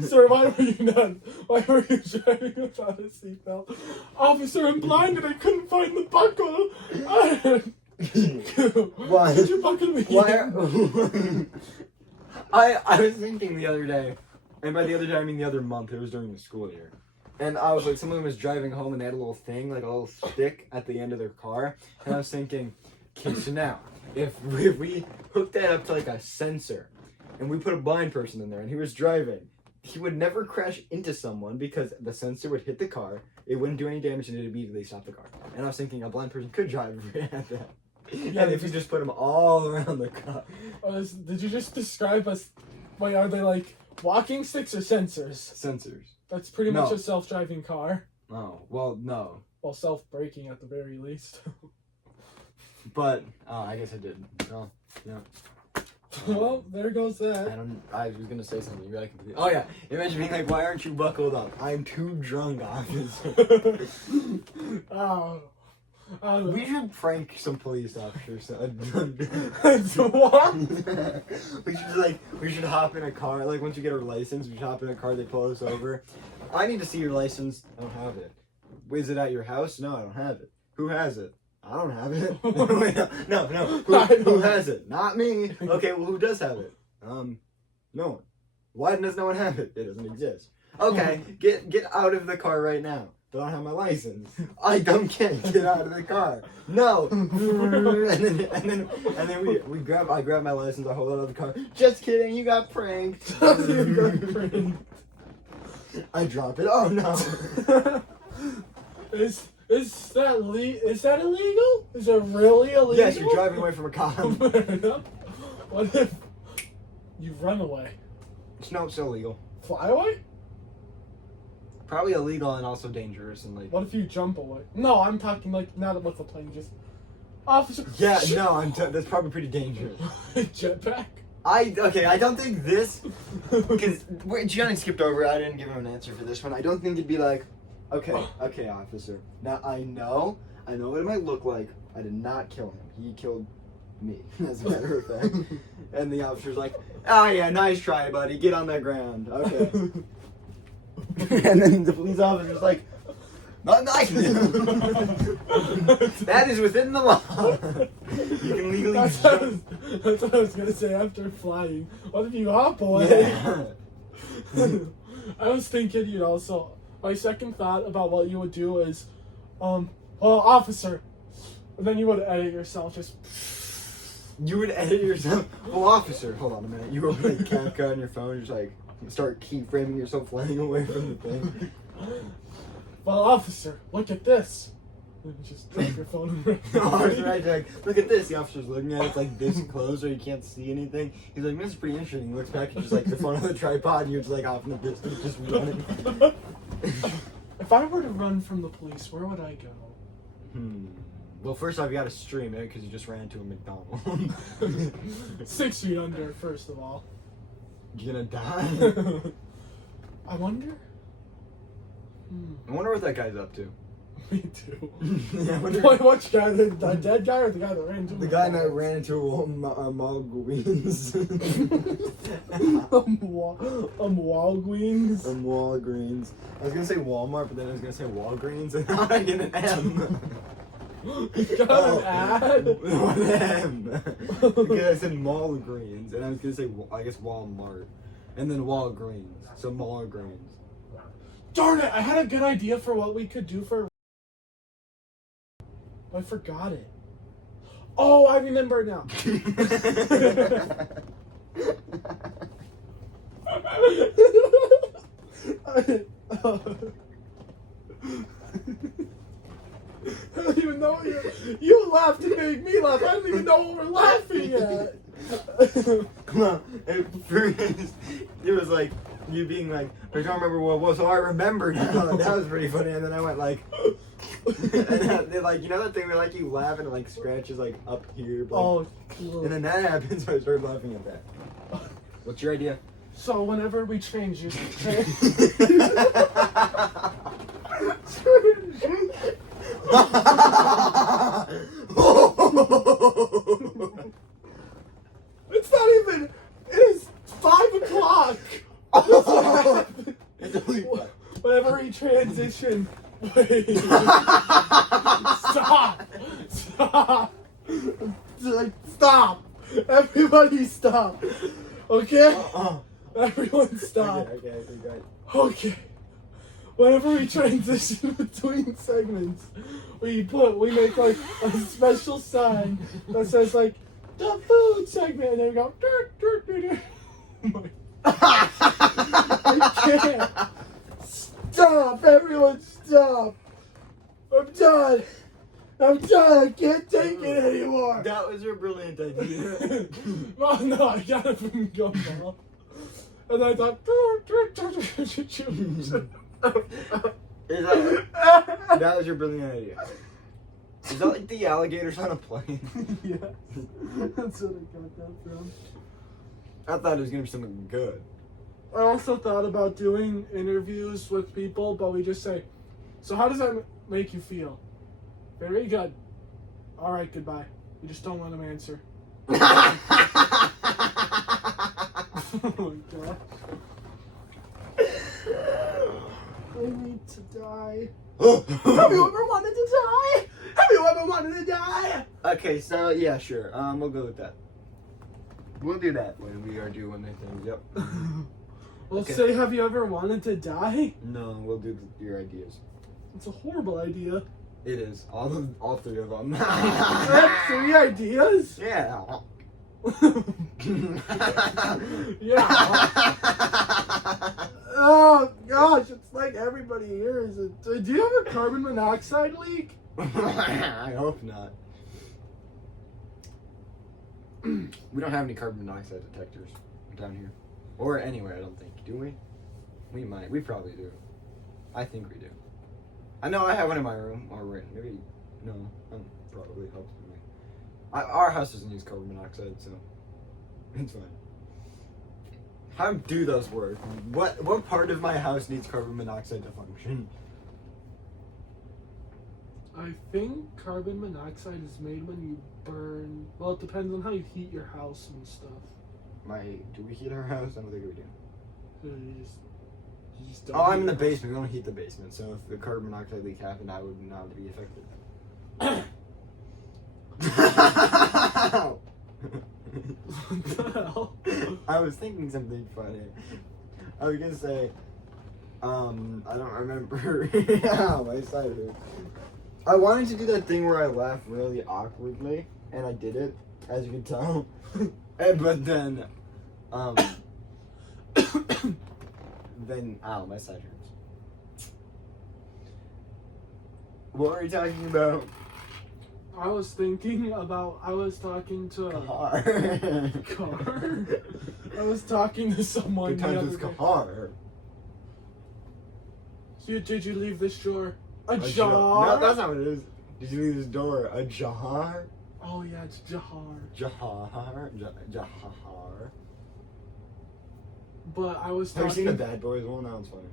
Sir, why were you driving without a seatbelt? Officer, I'm blind and I couldn't find the buckle. Why? Did you buckle me? Why? I was thinking the other day, and by the other day I mean the other month. It was during the school year, and I was like, someone was driving home and they had a little thing, like a little stick at the end of their car, and I was thinking, okay, so now if we hook that up to like a sensor, and we put a blind person in there, and he was driving. he would never crash into someone because the sensor would hit the car, it wouldn't do any damage, and it would immediately stop the car. And I was thinking a blind person could drive if we had that. Yeah, and if you just put them all around the car. Did you just describe us? Wait, are they like walking sticks or sensors? Sensors. That's pretty much No. a self-driving car. Oh, well, no. Well, self-braking at the very least. But, I guess I did. Oh, yeah. Well, there goes that. I was gonna say something. You're like, oh yeah. Imagine being like, why aren't you buckled up? I'm too drunk, officer. Oh. We should prank some police officers. What? we should hop in a car. Like once you get our license, we should hop in a car. They pull us over. I need to see your license. I don't have it. Is it at your house? No, I don't have it. Who has it? I don't have it. Wait, no. Who has it? Not me. Okay, well, who does have it? No one. Why does no one have it? It doesn't exist. Okay, get out of the car right now. Don't have my license. I don't get out of the car. No. and then I grab my license. I hold it out of the car. Just kidding. You got pranked. I drop it. Oh no. Is that illegal? Is it really illegal? Yes, you're driving away from a cop. What if you run away? No, it's illegal. Fly away? Probably illegal and also dangerous and like. What if you jump away? No, I'm talking like not with a plane, just officer. Yeah, no, that's probably pretty dangerous. Jetpack. I don't think this because Gianni skipped over. I didn't give him an answer for this one. I don't think it'd be like, okay, officer. Now I know what it might look like. I did not kill him. He killed me, as a matter of fact. And the officer's like, oh yeah, nice try, buddy. Get on the ground. Okay. And then the police officer's like, not nice. That is within the law. You can legally That's what I was gonna say after flying. What if you hop away? Yeah. I was thinking, so my second thought about what you would do is, well, officer, and then you would edit yourself just. You would edit yourself? Well, officer, hold on a minute. You open like CapCut on your phone, just like start keyframing yourself flying away from the thing. Well, officer, look at this. And you just drop your phone. The officer, like, look at this. The officer's looking at it. It's like this close, so you can't see anything. He's like, this is pretty interesting. He looks back and just like the phone on the tripod, and you're just like off in the distance, just running. If I were to run from the police, where would I go? Well, first off, you gotta stream it because you just ran into a McDonald's. 6 feet under, first of all. You gonna die? I wonder. I wonder what that guy's up to. Me too. Yeah, I wonder. Which guy? The dead guy or the guy that ran into The guy that ran into Walgreens. Walgreens. Walgreens. I was gonna say Walmart, but then I was gonna say Walgreens, and now I get an M. You got an ad? What M? Because I said Walgreens, and I was gonna say I guess Walmart, and then Walgreens. So Walgreens. Darn it! I had a good idea for what we could do for. I forgot it. Oh, I remember it now. I don't even know what you laughed and made me laugh. I don't even know what we're laughing at. Come on. At first, it was like you being like, I don't remember what it was, so I remember now. That was pretty funny. And then I went like, and then, like, you know that thing where like you laugh and it like scratches like up here. Like, Oh, cool. And then that happens, so I started laughing at that. What's your idea? So whenever we change you, it's not even. It is 5 o'clock. It's only Whenever we transition, wait. Stop. Stop. Everybody stop. Okay. Everyone stop. Okay. Whenever we transition between segments, we make like a special sign that says like the food segment, and then we go. I done. I'm done. I can't take it anymore. That was your brilliant idea. Well, no, I got it from Gumball. And I thought, that was your brilliant idea. Is that like the alligators on a plane? Yeah. That's what I got that from. I thought it was gonna be something good. I also thought about doing interviews with people, but we just say, so how does that make you feel? Very good. All right, goodbye. You just don't let them answer. Oh my god. I need to die. Have you ever wanted to die? Have you ever wanted to die? Okay, so yeah, sure. We'll go with that. We'll do that when we are doing the things. Yep. Well, Okay. say, have you ever wanted to die? No, we'll do your ideas. It's a horrible idea. It is all three of them. I have 3 ideas? Yeah. Yeah. Oh gosh, it's like everybody here is. Do you have a carbon monoxide leak? I hope not. We don't have any carbon monoxide detectors down here, or anywhere. I don't think. Do we? We might. We probably do. I think we do. I know I have one in my room, or maybe no. Probably helps me. Our house doesn't use carbon monoxide, so it's fine. How do those work? What part of my house needs carbon monoxide to function? I think carbon monoxide is made when you burn. Well, it depends on how you heat your house and stuff. Do we heat our house? I don't think we do. So you just don't Oh, I'm heat in the your basement. We don't heat the basement, so if the carbon monoxide leak happened, I would not be affected. house. What the hell? I was thinking something funny. I was gonna say, I don't remember. Ow, my side hurts. I wanted to do that thing where I laugh really awkwardly, and I did it, as you can tell. But then, ow, my side hurts. What were you talking about? I was talking to a Car. car. I was talking to someone Good the times other with day. car. Did you leave this drawer? A No, jar? that's not what it is. Did you leave this door? A jar? Oh yeah, it's Jahar. Jahar? But I was Have you seen the talking. Bad Boys one? That one's funny.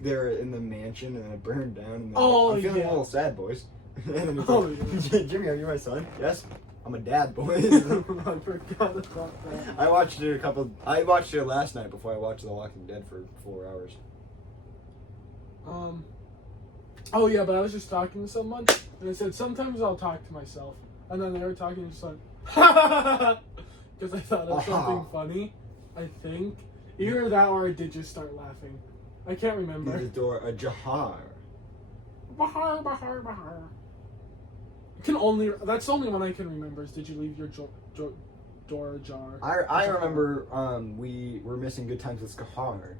They're in the mansion and it burned down. And Oh, I'm feeling yeah. a little sad, boys. And then it's Oh, like, yeah. Jimmy, are you my son? Yes. I'm a dad, boys. I forgot about that. I watched it last night before I watched The Walking Dead for 4 hours. Oh yeah, but I was just talking to someone, and I said sometimes I'll talk to myself, and then they were talking just like, because I thought of something funny. I think either that or I did just start laughing. I can't remember. Leave the door, a jahar. Bahar, bahar, bahar. That's the only one I can remember. Is did you leave your door ajar? I remember we were missing Good Times with Skahar.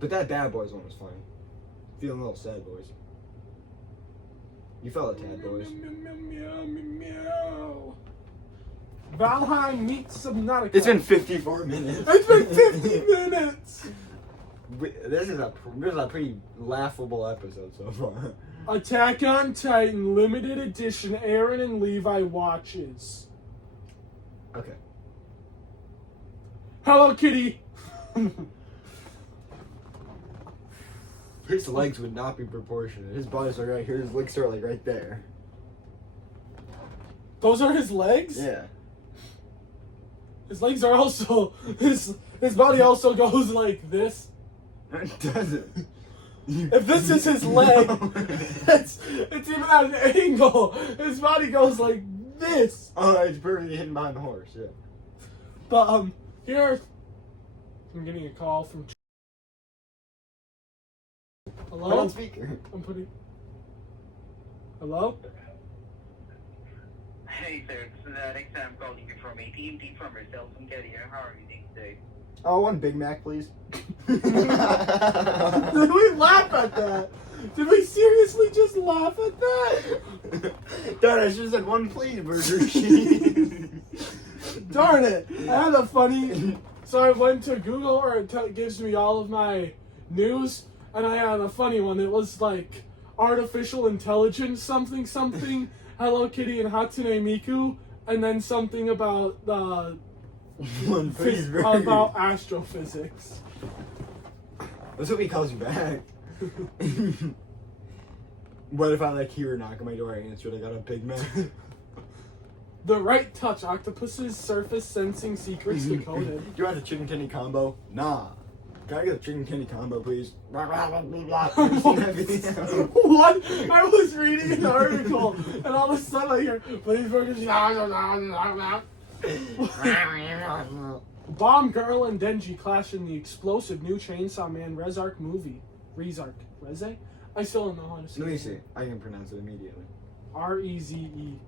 But that Bad Boys one was funny. Feeling a little sad, boys. You felt a tad, boys. Valheim meets Subnautica. It's been 54 minutes. It's been 50 minutes. This is a pretty laughable episode so far. Attack on Titan limited edition Aaron and Levi watches. Okay. Hello Kitty. His legs would not be proportionate. His body's like right here. His legs are like right there. Those are his legs? Yeah. His legs are also his body also goes like this. It doesn't. If this is his leg, it's even at an angle. His body goes like this. Oh, it's perfectly hidden behind the horse. Yeah. But here I'm getting a call from. Put Hello? on speaker. I'm putting. Hello? Hey sir, this is Alex. I'm calling you from AT&T from yourself in Career. How are you doing today? Oh, one Big Mac, please. Did we laugh at that? Did we seriously just laugh at that? Darn, I should have said one plate of Burger King. Darn it! I had a funny. So I went to Google, or it gives me all of my news, and I had a funny one. It was like artificial intelligence something something, Hello Kitty and Hatsune Miku, and then something about about astrophysics. That's what he calls you back. What if I like hear a knock on my door? I answered. I got a Big Mac. The right touch, octopus's surface sensing secrets decoded. Do you want a chicken candy combo? Nah. Can I get a chicken candy combo, please? What? I was reading an article, and all of a sudden I hear, please burgers. Bomb Girl and Denji clash in the explosive new Chainsaw Man Rezark movie. Rezark. Reze? I still don't know how to say it. Let me see. I can pronounce it immediately. R-E-Z-E.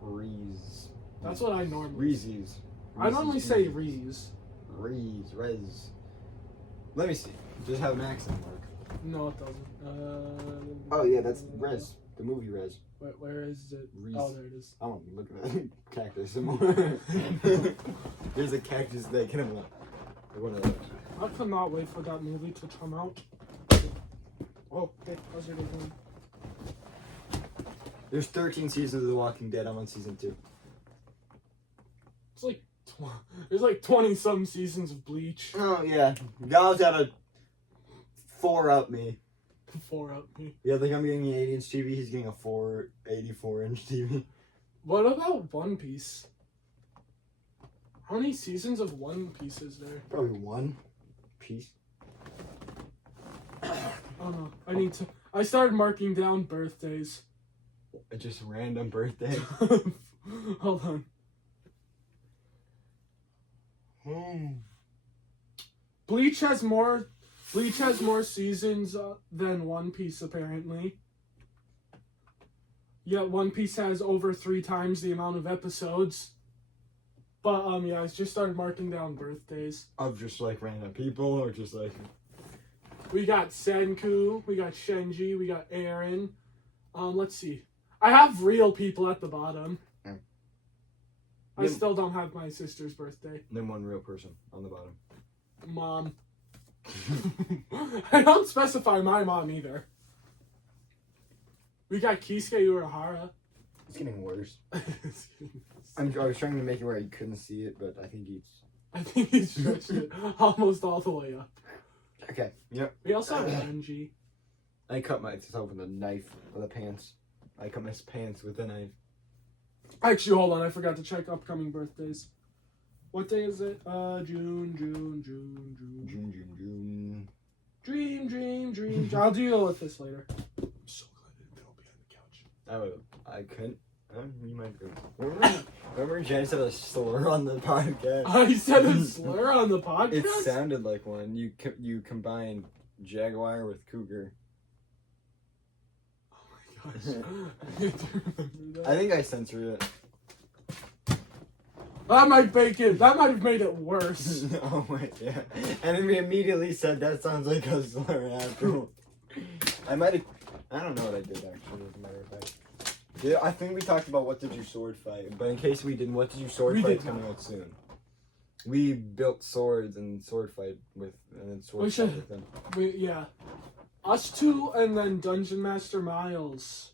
Reese. That's what I normally Reese's. I normally say Reese. Rez. Let me see. Just have an accent work. No, it doesn't. Oh yeah, that's Rez. The movie Rez. Where is it? Reese. Oh, there it is. Oh, look at that cactus some more. There's a cactus that can have one of those. I cannot wait for that movie to come out. Oh, hey, how's your day going? There's 13 seasons of The Walking Dead. I'm on season 2. It's like there's like 20-some seasons of Bleach. Oh yeah, Gal's got a 4 up me. 4 up me. Yeah, like I'm getting an 8-inch TV. He's getting a 84-inch TV. What about One Piece? How many seasons of One Piece is there? Probably 1 piece. Oh no, I started marking down birthdays. Just a random birthday. Hold on. Bleach has more seasons than One Piece apparently. Yet One Piece has over 3 times the amount of episodes. But yeah, I just started marking down birthdays. Of just like random people, or just like. We got Senku, we got Shenji, we got Eren. Let's see. I have real people at the bottom. Mm. I still don't have my sister's birthday. Then one real person on the bottom. Mom. I don't specify my mom either. We got Kisuke Urahara. It's getting worse. I was trying to make it where you couldn't see it, but I think he stretched it almost all the way up. Okay, yep. We also have Renji. I cut myself with a knife with the pants. I cut my pants with a knife. Actually, hold on. I forgot to check upcoming birthdays. What day is it? June. Dream. I'll deal with this later. I'm so glad I didn't go behind the couch. I couldn't. You might go. Remember Gianni said a slur on the podcast? I said a slur on the podcast? It sounded like one. You combined Jaguar with Cougar. Oh my gosh. I do remember that. I think I censored it. That might have made it worse. Oh my, yeah. And then we immediately said that sounds like a slur after. I don't know what I did actually, as a matter of fact. Yeah, I think we talked about what did you sword fight, but in case we didn't, what did you sword fight coming out soon? We built swords and sword fight with, and then sword fight with them. Yeah. Us two and then Dungeon Master Miles.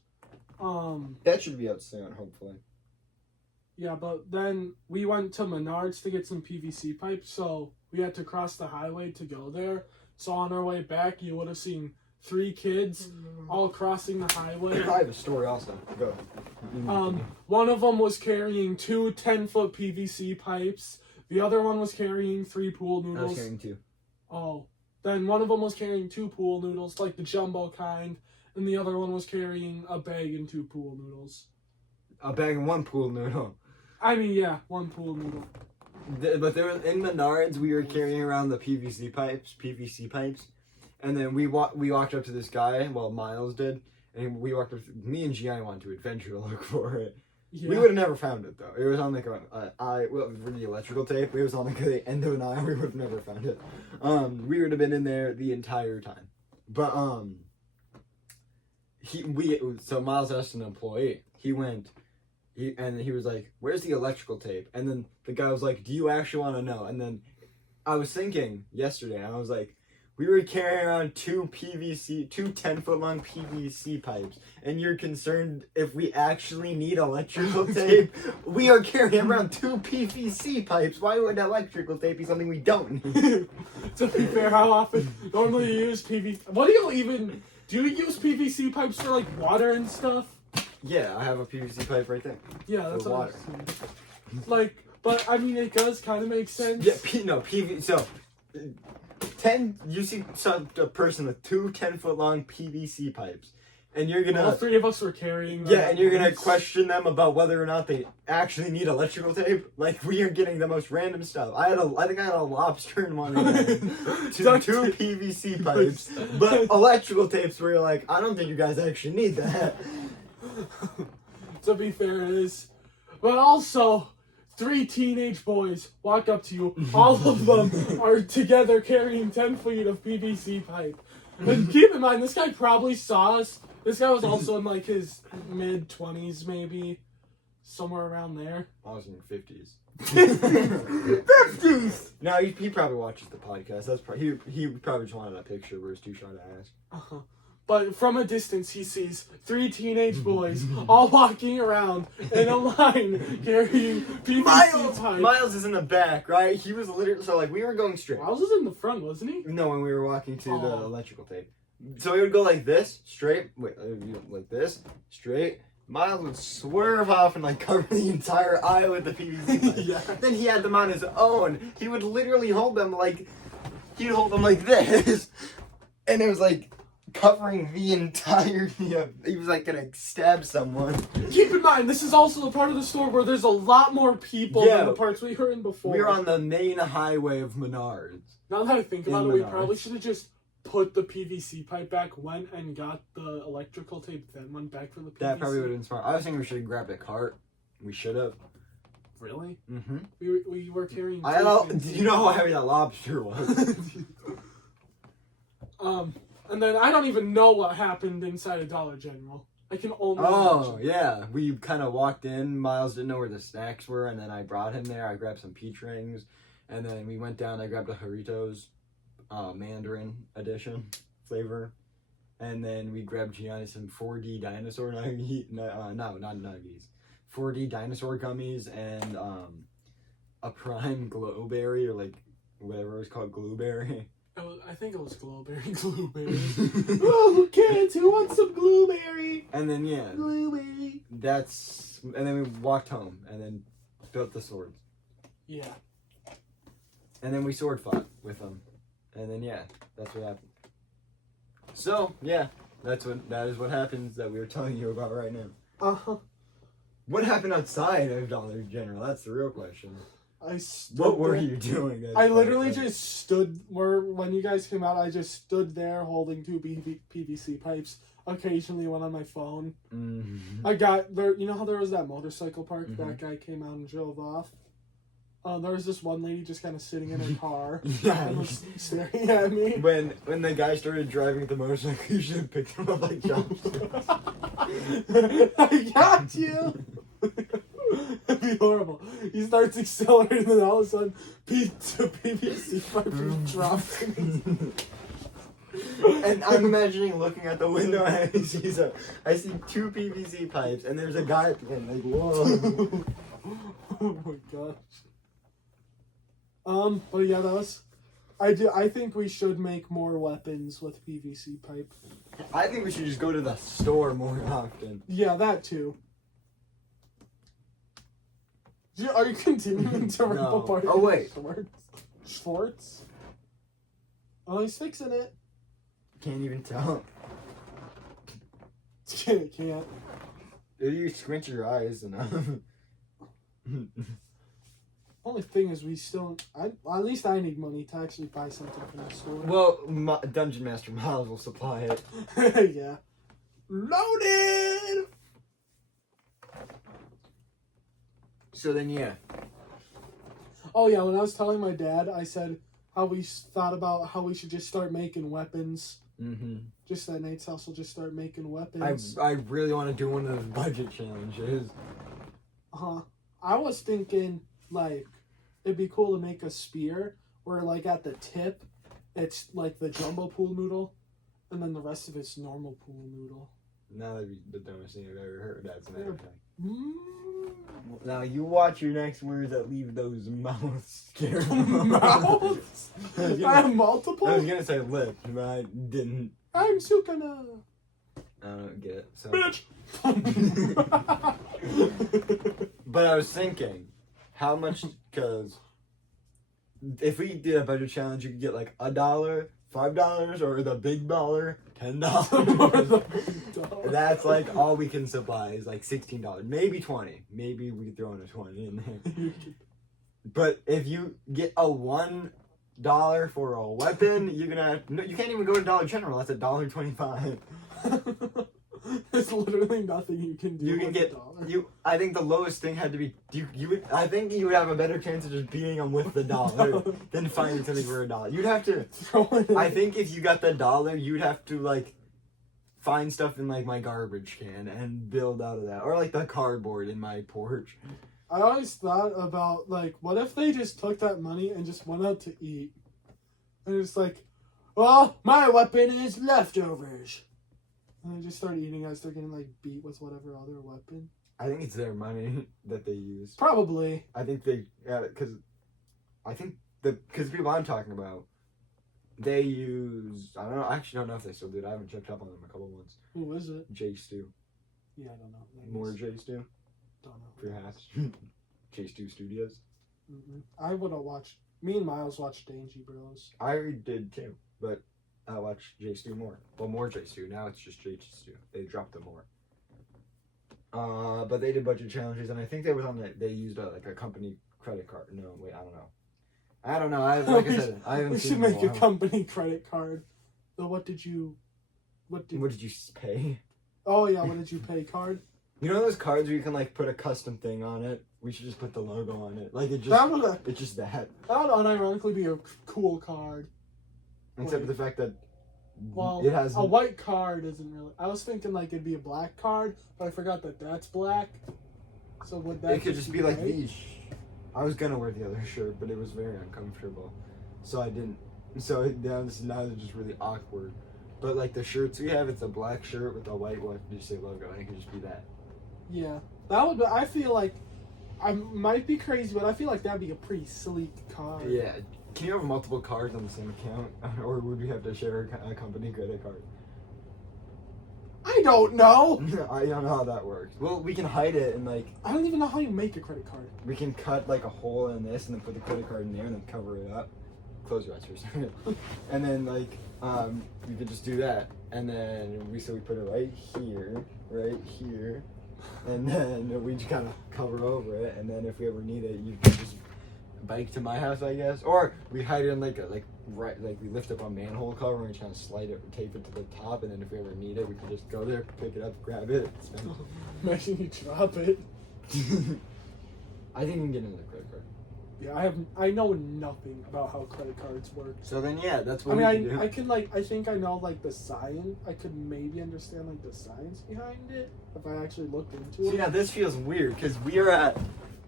That should be out soon, hopefully. Yeah, but then we went to Menards to get some PVC pipes, so we had to cross the highway to go there. So on our way back, you would have seen 3 kids all crossing the highway. I have a story also. Go. One of them was carrying 2 10-foot PVC pipes. The other one was carrying 3 pool noodles. I was carrying 2. Oh. Then one of them was carrying 2 pool noodles, like the jumbo kind, and the other one was carrying a bag and 2 pool noodles. A bag and 1 pool noodle. I mean, yeah, 1 pool noodle. But there was, in Menards, we were carrying around the PVC pipes, and then we walked up to this guy. Well, Miles did, and me and Gianni wanted to adventure to look for it. We would have never found it though. It was on like the electrical tape. It was on like the end of an eye. We would have never found it. We would have been in there the entire time. But so Miles asked an employee. He was like, "Where's the electrical tape?" And then the guy was like, "Do you actually want to know?" And then I was thinking yesterday, and I was like, we were carrying around two 10-foot long PVC pipes, and you're concerned if we actually need electrical tape? We are carrying around two PVC pipes. Why would electrical tape be something we don't need? To be fair, how often normally you use PVC? Do you use PVC pipes for like water and stuff? Yeah, I have a PVC pipe right there. Yeah, that's for water. Like, but I mean, it does kind of make sense. Yeah, PVC. So, you see a person with two 10-foot long PVC pipes, and you're gonna. All three of us were carrying. Yeah, and you're gonna question them about whether or not they actually need electrical tape. Like, we are getting the most random stuff. I think I had a lobster in one of them. two PVC pipes, but electrical tapes where you're like, I don't think you guys actually need that. To be fair, it is. But also, 3 teenage boys walk up to you. All of them are together carrying 10 feet of PVC pipe. And keep in mind, this guy probably saw us. This guy was also in like his mid-20s, maybe. Somewhere around there. I was in your 50s. 50s! No, he probably watches the podcast. He probably just wanted a picture where it's too shy to ask. Uh-huh. But from a distance, he sees 3 teenage boys all walking around in a line carrying PVC pipe. Miles is in the back, right? He was literally we were going straight. Miles was in the front, wasn't he? No, when we were walking to the electrical tape. So he would go like this, straight. Wait, like this, straight. Miles would swerve off and cover the entire eye with the PVC pipe. Yeah. Then he had them on his own. He would literally hold them like this, and it was covering the entire. He was gonna stab someone. Keep in mind, this is also the part of the store where there's a lot more people than the parts we were in before. We were on the main highway of Menards. Now that I think about it, we probably should have just put the PVC pipe back, went and got the electrical tape, then went back for the PVC. That probably would have been smart. I was thinking we should have grabbed a cart. We should have. Really? Mm-hmm. We were carrying. Did you know how heavy that lobster was? And then I don't even know what happened inside a Dollar General. I can only imagine. Yeah. We kind of walked in. Miles didn't know where the snacks were, and then I brought him there. I grabbed some peach rings, and then we went down. I grabbed a Doritos Mandarin edition flavor, and then we grabbed Gianni some 4D dinosaur nuggies. No, not nuggies. 4D dinosaur gummies and a prime glowberry or whatever it was called, glueberry. I think it was Glueberry. Oh, kids, who wants some Glueberry? And then, Glueberry. And then we walked home and then built the swords. Yeah. And then we sword fought with them. And then, that's what happened. So, that is what happens that we were telling you about right now. Uh-huh. What happened outside of Dollar General? That's the real question. What were you doing? I literally just stood when you guys came out, I just stood there holding 2 PVC pipes. Occasionally went on my phone. Mm-hmm. I got there. You know how there was that motorcycle park? Mm-hmm. That guy came out and drove off. There was this one lady just kind of sitting in her car. Yeah. Was staring at me. When the guy started driving the motorcycle, you should have picked him up like chopsticks. I got you. It'd be horrible. He starts accelerating, and all of a sudden, PVC pipe drops. And I'm imagining looking at the window, and I see 2 PVC pipes, and there's a guy at the end, whoa. Oh my gosh. But yeah, I think we should make more weapons with PVC pipe. I think we should just go to the store more often. Yeah, that too. Are you continuing to rip apart? Oh, wait. Schwartz? Oh, he's fixing it. Can't even tell. Can't. If you squint your eyes enough. Only thing is, at least I need money to actually buy something from the store. Well, Dungeon Master Miles will supply it. Yeah. Loaded! So then, yeah. Oh yeah, when I was telling my dad, I said how we thought about how we should just start making weapons. Mm-hmm. Just at Nate's house, we'll just start making weapons. I really want to do one of those budget challenges. I was thinking, like, it'd be cool to make a spear where, like, at the tip, it's, like, the jumbo pool noodle, and then the rest of it's normal pool noodle. Now that'd be the dumbest thing I've ever heard. That's an Yeah. thing. Now you watch your next words that leave those mouths scared. Mouths? I have multiple? I was gonna say lips, but I didn't. I'm so gonna... I don't get it. So. Bitch! But I was thinking, how much? Because if we did a budget challenge, you could get like $1, $5, or the big dollar, $10. That's like all we can supply is like $16, maybe $20. Maybe we could throw in a $20 in there. But if you get a $1 for a weapon, you're gonna have, no, you can't even go to Dollar General. That's $1.25. There's literally nothing you can do. You can get $1. I think the lowest thing had to be I think you would have a better chance of just beating them with the dollar than finding something for $1. You'd have to. I think if you got the dollar, you'd have to like find stuff in like my garbage can and build out of that, or like the cardboard in my porch. I always thought about like, what if they just took that money and just went out to eat, and it's like, well, my weapon is leftovers. And they just start eating as they're getting, like, beat with whatever other weapon. I think it's their money that they use. Probably. I think they, because people I'm talking about, they use, I don't know, I actually don't know if they still do it. I haven't checked up on them in a couple months. Who is it? J Stew. Yeah, I don't know. More J Stew? Don't know. Perhaps. J Stew Studios? I would have watched, me and Miles watched Dangy Bros. I did too, but I watched J Stew more. Well, more J Stew. Now it's just J Stew. They dropped them more. But they did budget challenges, and I think they was on they used like a company credit card. No, wait, I don't know. Like I said, I haven't We seen should them in make a a while. company credit card. So what did you pay? Oh yeah, what did you pay card? You know those cards where you can like put a custom thing on it? We should just put the logo on it. Like it's just that. That would unironically be a cool card. Except for the fact that well, it has a white card isn't really. I was thinking like it'd be a black card, but I forgot that that's black. So would that? It could just be like white? these. I was gonna wear the other shirt, but it was very uncomfortable, so I didn't. So now it's just really awkward. But like the shirts we have, it's a black shirt with a white what did you say logo, and it could just be that. Yeah, that would. I feel like I might be crazy, but I feel like that'd be a pretty sleek card. Yeah. Can you have multiple cards on the same account, or would we have to share a company credit card? I don't know. I don't know how that works. Well, we can hide it and like I don't even know how you make a credit card. we can cut like a hole in this and then put the credit card in there and then cover it up. Close your eyes for a second. And then like we could just do that, and then we put it right here, and then we just kind of cover over it, and then if we ever need it, you can just bike to my house, I guess, or we hide it in we lift up a manhole cover and we kind of slide it, tape it to the top, and then if we ever need it, we can just go there, pick it up, grab it. Imagine you drop it. I think you can get into the credit card. Yeah, I know nothing about how credit cards work. So then, yeah, that's what I we mean, can do. I can like, I think I know like the science. I could maybe understand like the science behind it if I actually looked into it. See, now this feels weird because we are at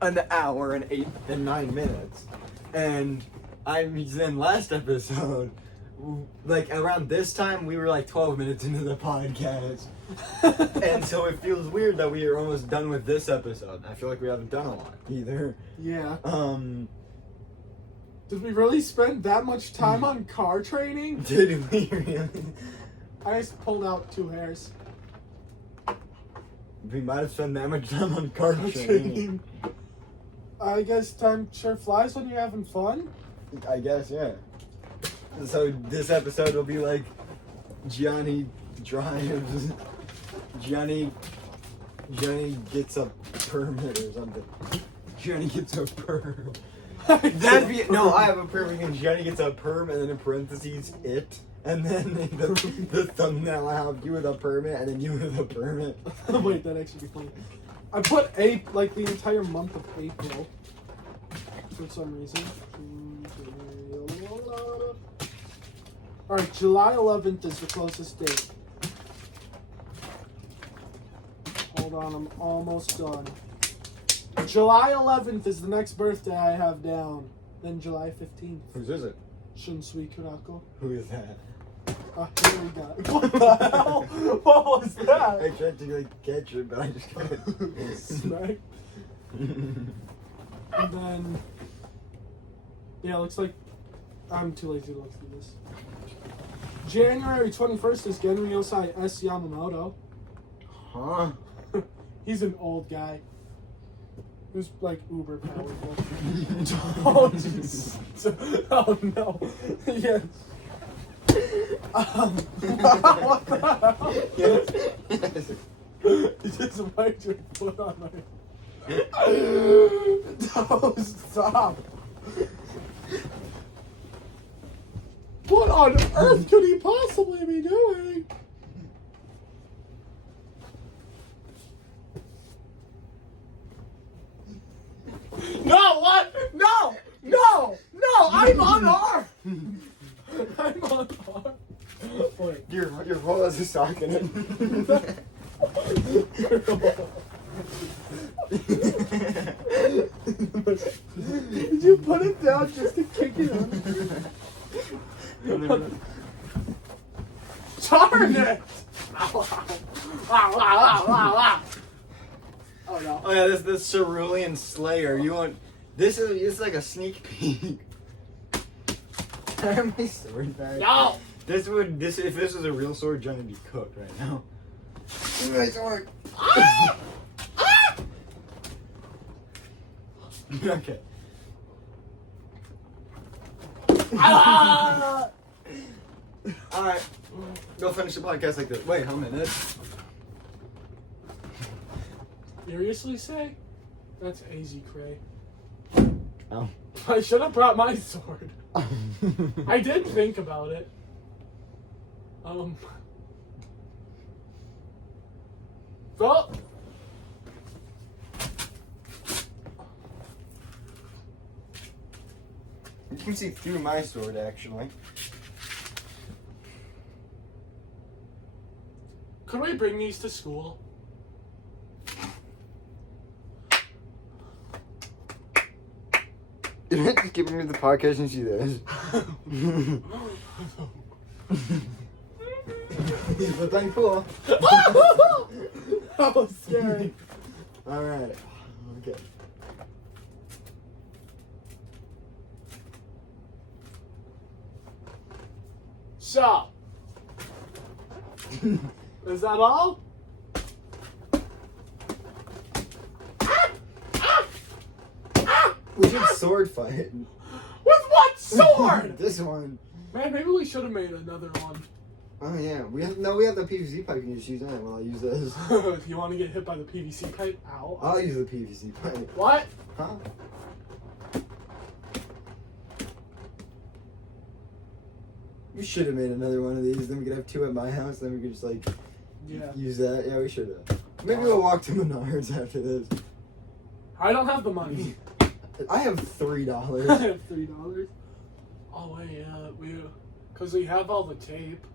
an hour and 8 and 9 minutes, and in last episode, like around this time, we were like 12 minutes into the podcast, and so it feels weird that we are almost done with this episode. I feel like we haven't done a lot either. Yeah. Did we really spend that much time on car training? Did we really? I just pulled out 2 hairs. We might have spent that much time on car training. I guess time sure flies when you're having fun. I guess, yeah. So this episode will be like Gianni drives. Gianni gets a permit or something. Gianni gets a perm. That'd be no. I have a perm and Gianni gets a perm, and then in parentheses it, and then the thumbnail I have you with a permit, and then you with a permit. Wait, that actually be funny. I put like the entire month of April for some reason. Alright, July 11th is the closest date. Hold on, I'm almost done. July 11th is the next birthday I have down. Then July 15th. Whose is it? Shunsui Kurako. Who is that? Here we go. What the hell? What was that? I tried to like catch it, but I just couldn't. Smack. And then, yeah, it looks like I'm too lazy to look through this. January 21st is Genryosai S. Yamamoto. Huh? He's an old guy. Who's like uber powerful. Oh, jeez. Oh no. Yes. What the hell? Yes. You just wiped your foot on my. No, stop. What on earth could he possibly be doing? No, what? No! No! No! I'm unarmed! I'm unarmed. Wait. Your whole is a sock in it. Did you put it down just to kick it up? Darn it! Ow, ow, ow, ow, ow, ow. Oh no. Oh yeah, this Cerulean Slayer. You want this is it's like a sneak peek. My sword back. No! If this was a real sword, Johnny would be cooked right now. Give me my sword. Ah! Ah! Okay. Ah! Alright. Go finish the podcast like this. Wait, how many? Seriously say? That's AZ Cray. Oh. I should have brought my sword. I did think about it. Well. You can see through my sword, actually. Could we bring these to school? You have to give me the podcast and see this. But thank cool. That was scary. Alright. Okay. So. Is that all? We should sword fight. With what sword? This one. Man, maybe we should have made another one. Oh yeah, we have the PVC pipe. You can just use that while I use this. If you want to get hit by the PVC pipe, ow. I'll use the PVC pipe. What? Huh? We should have made another one of these. Then we could have two at my house. Then we could just like use that. Yeah, we should have. Maybe we'll walk to Menards after this. I don't have the money. I have I $3. have $3. Oh wait, yeah, because we have all the tape.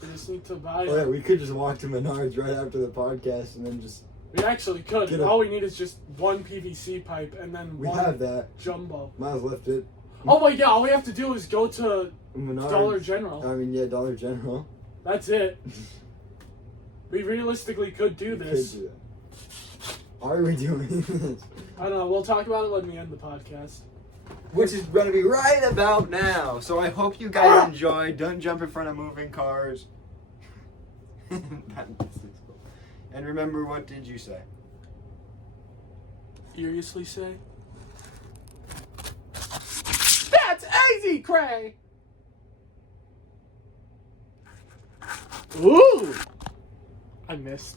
We just need to buy. Oh yeah, we could just walk to Menards right after the podcast and then just. We actually could. All we need is just one PVC pipe and then We one have that. jumbo. Miles left it. Oh wait, yeah. All we have to do is go to Menards. Dollar General. I mean, yeah, Dollar General. That's it. We realistically could do We this. could do that. Are we doing this? I don't know. We'll talk about it when we end the podcast. Which is going to be right about now. So I hope you guys enjoy. Don't jump in front of moving cars. And remember, what did you say? Seriously say? That's AZ Cray! Ooh! I missed.